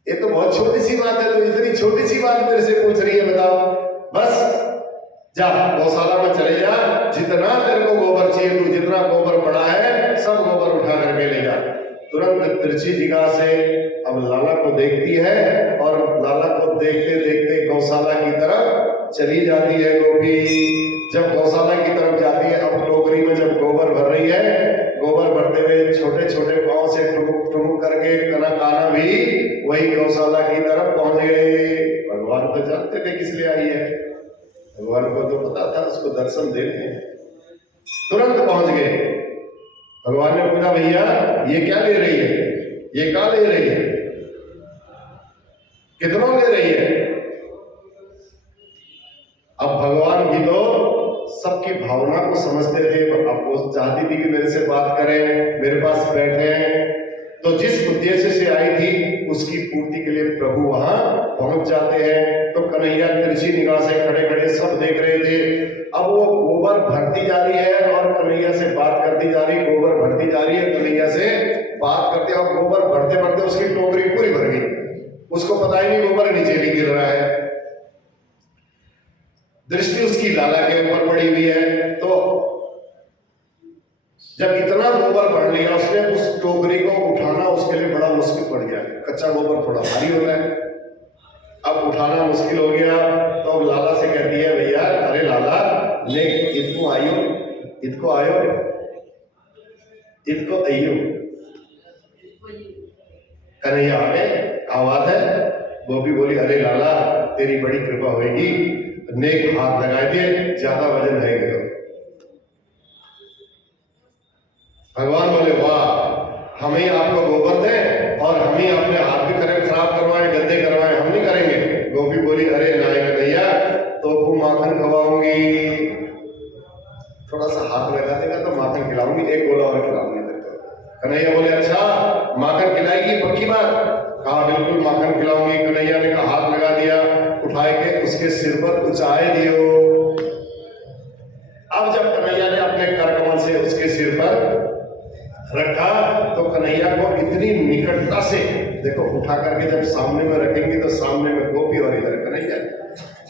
ये तो बहुत छोटी सी बात है, तो इतनी छोटी सी बात मेरे से पूछ रही है, बताओ। बस जा गौशाला में चले जा, जितना तेरे को गोबर चाहिए, तू जितना गोबर पड़ा है सब गोबर उठा करके ले जा। तुरंत तिरछी निगाह से अब लाला को देखती है और लाला को देखते देखते गौशाला की तरफ चली जाती है गोपी। जब गौशाला की तरफ जाती है, अब टोकरी में जब गोबर भर रही है, गोबर भरते हुए छोटे छोटे पांव से ठुमुक ठुमुक करके काना भी वही गौशाला की तरफ पहुंच गए। भगवान तो जानते थे किस लिए आई है, भगवान को तो पता था उसको दर्शन देने, तुरंत पहुंच गए। भगवान ने पूछा, भैया ये क्या ले रही है, ये क्या ले रही है, कितना ले रही है? अब भगवान भी तो सबकी भावना को समझते थे। अब वो चाहती थी कि मेरे से बात करें, मेरे पास बैठे, तो जिस उद्देश्य से आई थी उसकी पूर्ति के लिए प्रभु वहां पहुंच जाते हैं। तो कन्हैया तिरछी निगाह से खड़े खड़े सब देख रहे थे। अब वो गोबर भरती जा रही है और कन्हैया से बात करती जा रही, गोबर भरती जा रही है, कन्हैया से बात करते, और गोबर भरते भरते उसकी टोकरी पूरी भर गई, उसको पता ही नहीं गोबर नीचे भी गिर रहा है। दृष्टि उसकी लाला के ऊपर पड़ी हुई है। तो जब इतना गोबर भर लिया उसने, उस टोकरी को उठाना उसके लिए बड़ा मुश्किल पड़ गया। कच्चा गोबर थोड़ा भारी होता है, अब उठाना मुश्किल हो गया। तो अब लाला से कहती है, भैया अरे लाला ले इतको आयो, इतको आयो, इतको आयो। कन्हैया में आवाज है। गोपी बोली, अरे लाला तेरी बड़ी कृपा होगी, नेक हाथ लगाए दे, ज्यादा वजन है गया। भगवान बोले, वाह, हम ही आपको गोबर दें और हम ही अपने हाथ भी खराब करवाएं, गंदे करवाएं, हम नहीं करेंगे। गोपी बोली, अरे नायक भैया तो माखन खवाऊंगी, थोड़ा सा हाथ लगा देगा तो माखन खिलाऊंगी, एक गोला और खिलाऊंगी तेरे को। कन्हैया बोले, अच्छा माखन खिलाएगी पक्की बात? कहा बिल्कुल माखन खिलाऊंगी। कन्हैया ने कहा, हाथ लगा दिया, उठाए के उसके सिर पर उचाए दियो। अब जब कन्हैया ने अपने करकमल से उसके सिर पर रखा तो कन्हैया को इतनी निकटता से, देखो उठा करके जब सामने में रखेंगे तो सामने में गोपी और इधर कन्हैया,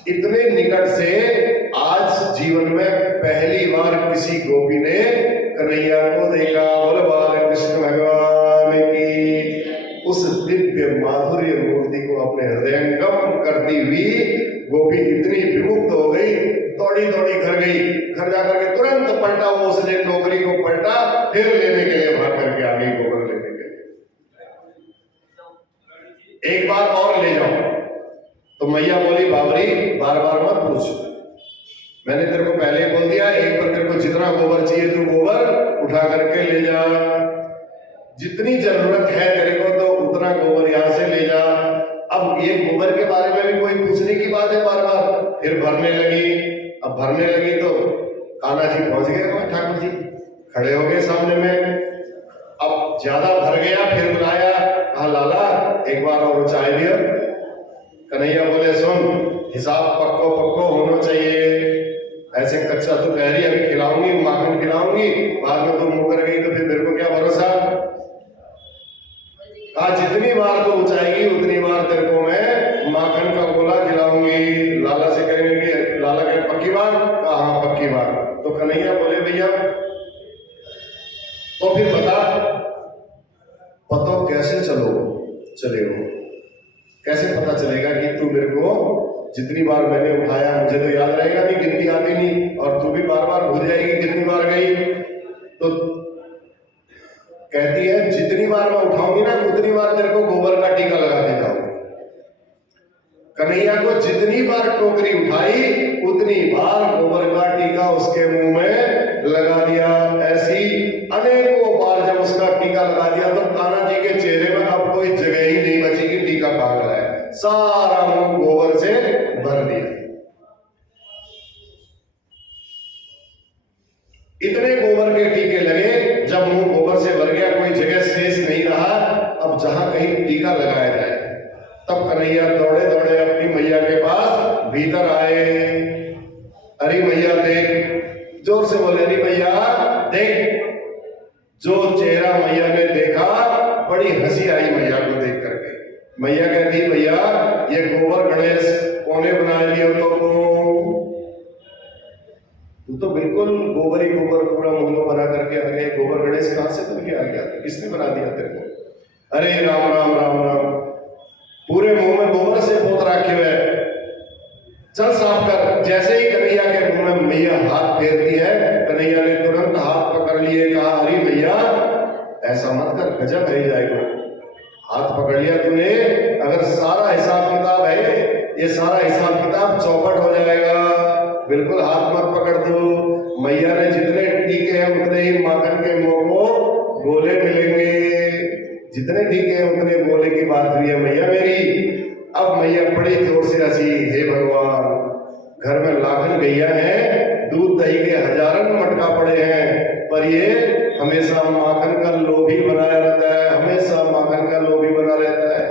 इतने निकट से आज जीवन में पहली बार किसी गोपी ने कन्हैया को देखा। बोलो बाल कृष्ण भगवान की। उस दिव्य माधुर्य मूर्ति को अपने हृदयंगम करती हुई गोपी इतनी विमुक्त हो गई, दौड़ी दौड़ी घर गई। घर जाकर के तुरंत पलटा, वो उसने टोकरी को पलटा, फिर लेने के लिए भाग करके आ गई गोबर लेने के लिए। एक बार और ले जाओ। तो मैया बोली, बाबरी बार बार मत पूछ, मैंने तेरे को पहले ही बोल दिया, एक बार तेरे को जितना गोबर चाहिए तू गोबर उठा करके ले जा, जितनी जरूरत है तेरे को तो उतना गोबर यहां से ले जा। अब ये गोबर के बारे में भी कोई पूछने की बात है बार बार। फिर भरने लगी। अब भरने लगी तो कान्हा जी पहुंच गए, वहां ठाकुर जी खड़े हो गए सामने में। अब ज्यादा भर गया, फिर बुलाया, कहा लाला एक बार और चाय दिया। कन्हैया बोले, सुन हिसाब पक्को पक्को होना चाहिए, ऐसे कच्चा तो कह रही अभी खिलाऊंगी, माखन खिलाऊंगी, बाद में तो मुकर गई तो फिर मेरे को क्या भरोसा। कहा जितनी बार तो ऊंचाएगी उतनी बार तेरे को मैं माखन का गोला खिलाऊंगी। लाला से कहेंगे कि लाला कहे पक्की बात? कहा हाँ पक्की बात। तो कन्हैया बोले, भैया तो फिर बता पतो कैसे चलेगा, कैसे पता चलेगा कि तू मेरे को जितनी बार मैंने उठाया मुझे तो याद रहेगा नहीं, गिनती आती नहीं, और तू भी बार बार भूल जाएगी कितनी बार गई। तो कहती है जितनी बार मैं उठाऊंगी ना उतनी बार तेरे को गोबर का टीका लगाते जाऊंगी। कन्हैया को जितनी बार टोकरी उठाई उतनी बार गोबर का टीका उसके मुंह में लगा दिया। ऐसी अनेकों बार जब उसका टीका लगा दिया तो कान्हा जी के चेहरे में अब कोई जगह ही नहीं बची कि टीका कहां लगा है, सारा मुंह गोबर से भर दिया। इतने गोबर के टीके लगे, जब मुंह गोबर से भर गया कोई जगह शेष नहीं रहा, अब जहां कहीं टीका लगाया जाए। तब कन्हैया दौड़े दौड़े अपनी मैया के पास भीतर आए। अरे मैया देख, जोर से बोले, अरे मैया देख। जो चेहरा मैया ने देखा बड़ी हंसी आई मैया को देख करके। मैया कहती, भैया ये गोबर गणेश कोने बना लियो तो बिल्कुल गोबर ही गोबर पूरा मुंह में बना करके आ गए। गोबर गणेश कहाँ से तुम के आ गया? किसने बना दिया तेरे को? अरे राम राम राम राम, पूरे मुंह में गोबर से पोत रखे हुए, चल साफ कर। जैसे ही कन्हैया के मुंह में मैया हाथ फेरती है, कन्हैया ने तुरंत हाथ पकड़ लिए, कहा अरे मैया ऐसा मत कर, गजब है जाएगा। हाथ पकड़ लिया तूने, अगर सारा हिसाब किताब है, ये सारा हिसाब किताब चौपट हो जाएगा। बिल्कुल हाथ मत पकड़ दो। मैया ने जितने टीके हैं उतने ही माखन के मुंह को गोले मिलेंगे। जितने टीके हैं उतने गोले की बात हुई है मैया मेरी। अब मैया बड़ी जोर से हंसी, हे भगवान, घर में लाखन गैया है, दूध दही के हजारन मटका पड़े हैं, पर ये हमेशा माखन का लोभी बनाया रहता है, हमेशा माखन का लोभी बना रहता है।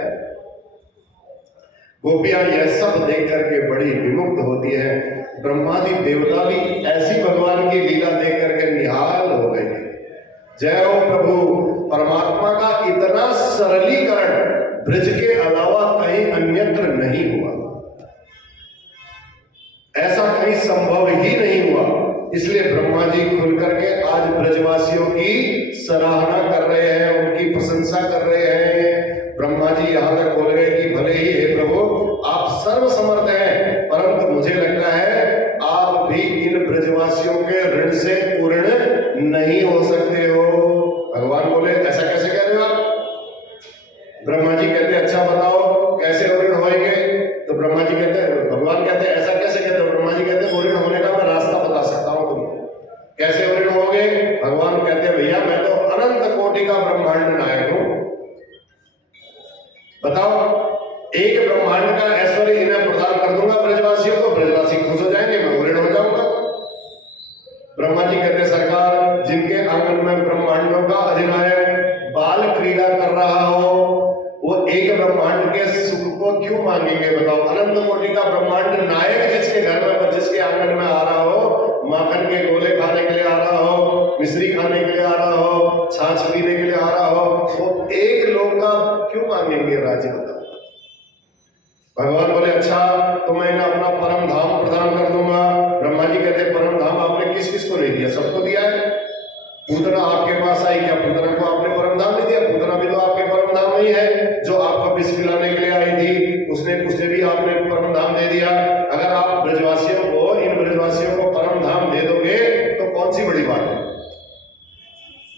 गोपियां यह सब देख करके बड़ी विमुक्त होती है। ब्रह्मादि देवता भी ऐसी भगवान की लीला देख करके निहाल हो गए। जय हो प्रभु। परमात्मा का इतना सरलीकरण ब्रज के अलावा कहीं अन्यत्र नहीं हुआ, ऐसा कहीं संभव ही नहीं हुआ। इसलिए ब्रह्मा जी खुल करके आज ब्रजवासियों की सराहना कर रहे हैं, उनकी प्रशंसा कर रहे हैं। ब्रह्मा जी यहां तक बोल गए कि भले ही हे प्रभु आप सर्वसमर्थ हैं, परंतु मुझे लगता है आप भी इन ब्रजवासियों के ऋण से पूर्ण नहीं हो सकते हो। भगवान बोले ऐसा कैसे कह रहे हो आप? ब्रह्मा जी कहते अच्छा बताओ कैसे ऋण होएंगे? तो ब्रह्मा जी कहते हैं, भगवान कहते हैं ऐसा कैसे कहते हो? ब्रह्मा जी कहते हैं ऋण होने का मैं रास्ता बता सकता हूं तुमको। कैसे ऋण होगे? भगवान कहते हैं भैया मैं तो अनंत कोटि का ब्रह्मांड नायक हूं, बताओ एक ब्रह्मांड का ऐश्वर्य इन्हें प्रदान कर दूंगा ब्रजवासियों को, ब्रजवासी खुश हो जाएंगे, मैं ऋण हो जाऊंगा। ब्रह्मा जी कहते सरकार, जिनके आंगन में ब्रह्मांडों का अधिनायक बाल क्रीड़ा कर रहा हो, वो एक ब्रह्मांड के सुख को क्यों मांगेंगे? बताओ। अनंत कोटि का ब्रह्मांड नायक जिसके घर में, जिसके आंगन में आ रहा हो, माखन के गोले खाने के लिए आ रहा हो, मिश्री खाने के लिए आ रहा हो, छाछ पीने के लिए आ रहा हो, वो एक लोग का क्यों मांगेंगे राज्य? बताओ। भगवान बोले अच्छा तो मैं इन्हें अपना परम धाम प्रदान कर दूंगा। ब्रह्मा जी कहते परम धाम आपने किस किस को नहीं दिया? सबको दिया है। पूतना आपके पास आई, क्या पूतना को आपने परम धाम नहीं दिया? पूतना भी तो आपके परम धाम नहीं है, जो आपको विष पिलाने के लिए आई थी, उसने भी आपने परम धाम दे दिया। अगर आप ब्रजवासियों को, इन ब्रजवासियों को परम धाम दे दोगे तो कौन सी बड़ी बात है?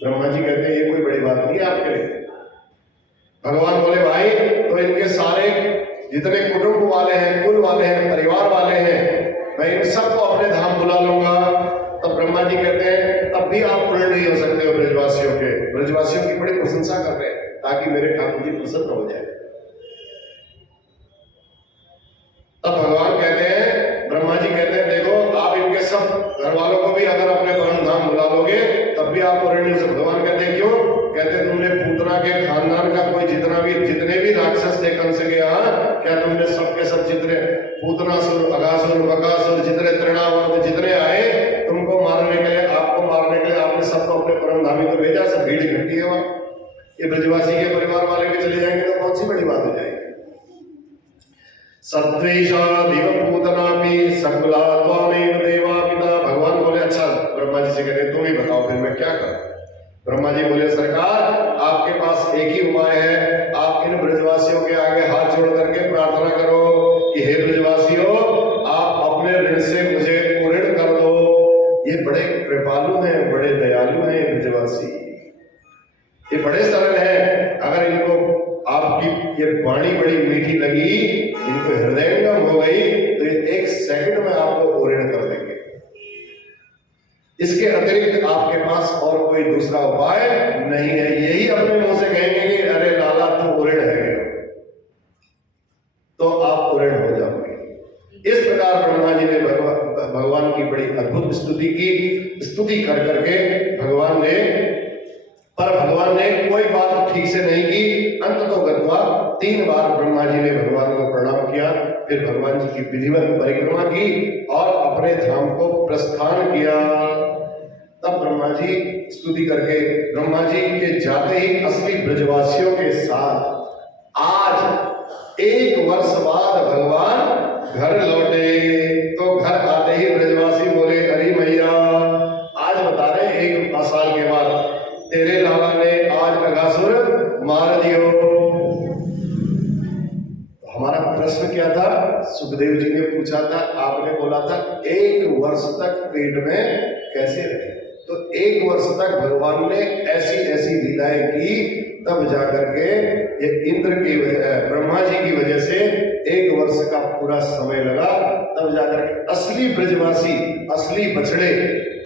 ब्रह्मा जी कहते हैं ये कोई बड़ी बात नहीं है आपके लिए। भगवान बोले भाई तो इनके सारे जितने कुटुंब वाले हैं, कुल वाले हैं, परिवार वाले हैं, मैं इन सबको अपने धाम बुला लूंगा। तब ब्रह्मा जी कहते हैं तब भी आप पूर्ण नहीं हो सकते हो ब्रजवासियों के। ब्रजवासियों की बड़ी प्रशंसा कर रहे हैं ताकि मेरे ठाकुर जी प्रसन्न हो जाए। तब भगवान कहते हैं, ब्रह्मा जी कहते हैं देखो आप इनके सब घर वालों को भी अगर अपने परम धाम बुला लोगे तब भी आप पूर्ण नहीं हो सकते। भगवान कहते हैं क्यों? कहते तुमने पूतना के खानदान का कोई जितने भी राक्षस थे कंस के यहाँ, क्या तुमने सबके सब जितने पूतनासुर, अगासुर, बकासुर, जितने तृणावर्त जितने आए तुमको मारने के लिए, आपको मारने के लिए आपने सबको अपने परम धामी को भेजा? सब भीड़ इकट्ठी है वहां। ये ब्रजवासी के परिवार वाले भी चले जाएंगे तो कौन सी बड़ी बात हो जाएगी? सत्वेशा दिव पूतनापि सकुला त्वामेव देवा पिता। भगवान बोले अच्छा ब्रह्मा जी से कहते तुम ही बताओ फिर मैं क्या करूं? ब्रह्मा जी बोले सरकार आपके पास एक ही उपाय है, आप इन ब्रजवासियों के आगे हाथ जोड़ करके प्रार्थना करो कि हे ब्रजवासियों आप अपने ऋण से मुझे पूर्ण कर दो। ये बड़े कृपालु हैं, बड़े दयालु हैं ब्रजवासी, ये बड़े सरल हैं। अगर इनको आपकी ये वाणी बड़ी मीठी लगी, इनको हृदयंगम हो गई तो ये एक सेकंड में आपको ऋण कर देंगे। इसके अतिरिक्त आपके पास और कोई दूसरा उपाय नहीं है। यही अपने मुंह से कहेंगे कि अरे लाला तू ऋण है, तो आप ऋण हो जाओगे। इस प्रकार ब्रह्मा जी ने भगवान की बड़ी अद्भुत स्तुति की। स्तुति कर करके भगवान ने कोई बात ठीक से नहीं की। अंत तो गत्वा 3 बार ब्रह्मा जी ने भगवान को प्रणाम किया, फिर भगवान जी की विधिवत परिक्रमा की और अपने धाम को प्रस्थान किया। तब ब्रह्मा जी स्तुति करके, ब्रह्मा जी के जाते ही असली ब्रजवासियों के साथ आज 1 वर्ष बाद भगवान घर लौटे। तो घर आते ही ब्रजवासी बोले अरे मैया पूछा था, आपने बोला था 1 वर्ष तक पेट में कैसे रहे। तो 1 वर्ष तक भगवान ने ऐसी ऐसी लीलाएं की, तब जाकर के ये इंद्र की ब्रह्मा जी की वजह से 1 वर्ष का पूरा समय लगा, तब जाकर के असली ब्रजवासी, असली बछड़े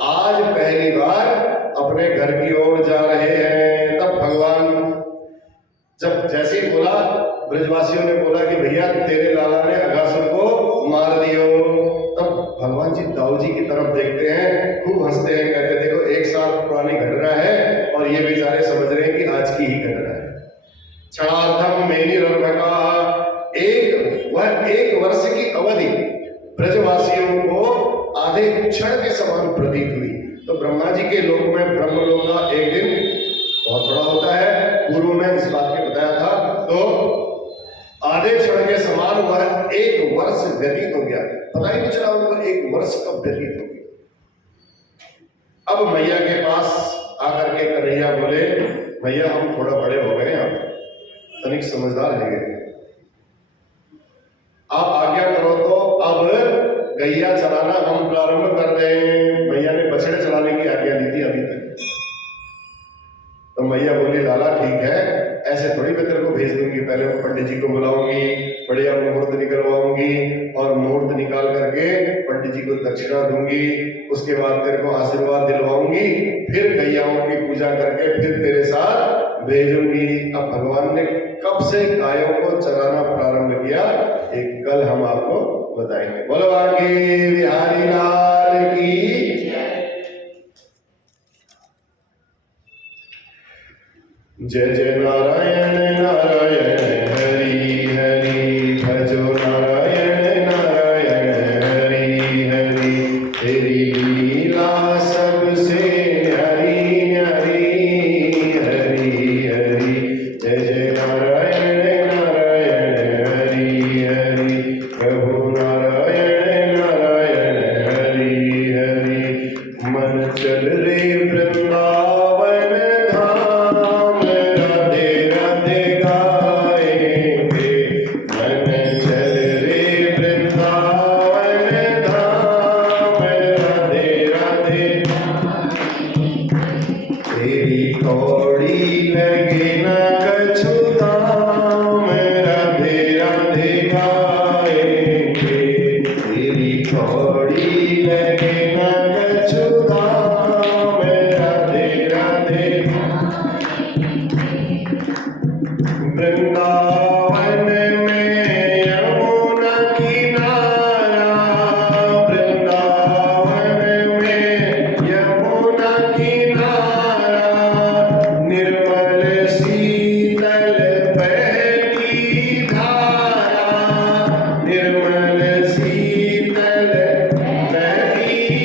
आज पहली बार अपने घर की ओर जा रहे हैं। तब भगवान जब जैसे ही बोला, ब्रजवासियों ने बोला कि भैया तेरे लाला ने अगासुर को मार दियो, तब भगवान जी दाऊ जी की तरफ देखते हैं, खूब हंसते हैं, कहते देखो 1 साल पुरानी घटना है और ये बेचारे समझ रहे हैं कि आज की ही घटना है। क्षणार्थम मेनिरर्भका, वह 1 वर्ष की अवधि ब्रजवासियों को आधे क्षण के समान प्रतीत हुई। तो ब्रह्मा जी के लोक में ब्रह्मलोक का एक दिन बहुत बड़ा होता है, पूर्व में इस बात के बताया था। तो आधे क्षण के समान वह 1 वर्ष व्यतीत हो गया, पता ही नहीं चला उनको 1 वर्ष कब व्यतीत हो गया। अब मैया के पास आकर के कन्हैया बोले, भैया हम थोड़ा बड़े हो गए, आप तनिक समझदार हो गए, आप आज्ञा करो तो अब गैया चलाना हम प्रारंभ कर दें। मैया ने बछड़े चलाने की आज्ञा दी थी अभी तक। तो मैया बोली लाला ठीक है, ऐसे थोड़ी मैं तेरे को भेज दूंगी, पहले मैं पंडित जी को बुलाऊंगी, बढ़िया मुहूर्त निकलवाऊंगी और मुहूर्त निकाल करके पंडित जी को दक्षिणा दूंगी, उसके बाद तेरे को आशीर्वाद दिलवाऊंगी, फिर गैयाओं की पूजा करके फिर तेरे साथ भेजूंगी। अब भगवान ने कब से गायों को चराना प्रारंभ किया, एक कल हम आपको बताएंगे। बोलो आगे बिहारी लाल की। जय जय नारायण नारायण हरि हरि, भजो नारायण नारायण हरि हरि, तेरी लीला सबसे न्यारी न्यारी हरि हरि। जय जय नारायण नारायण हरि हरि, प्रभु नारायण नारायण हरि हरि। मन चल रे वृंदावन धाम, राधे राधे गाएंगे। मन चल रे वृंदावन धाम, राधे राधे। तेरी कौड़ी लगे न कछु दाम, राधे राधे गाएंगे। तेरी कौड़ी लगे न कछु दाम, राधे राधे। वृंदावन में यमुना किनारा, वृंदावन में यमुना किनारा, निर्मल शीतल बहती धारा, निर्मल शीतल बहती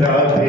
रात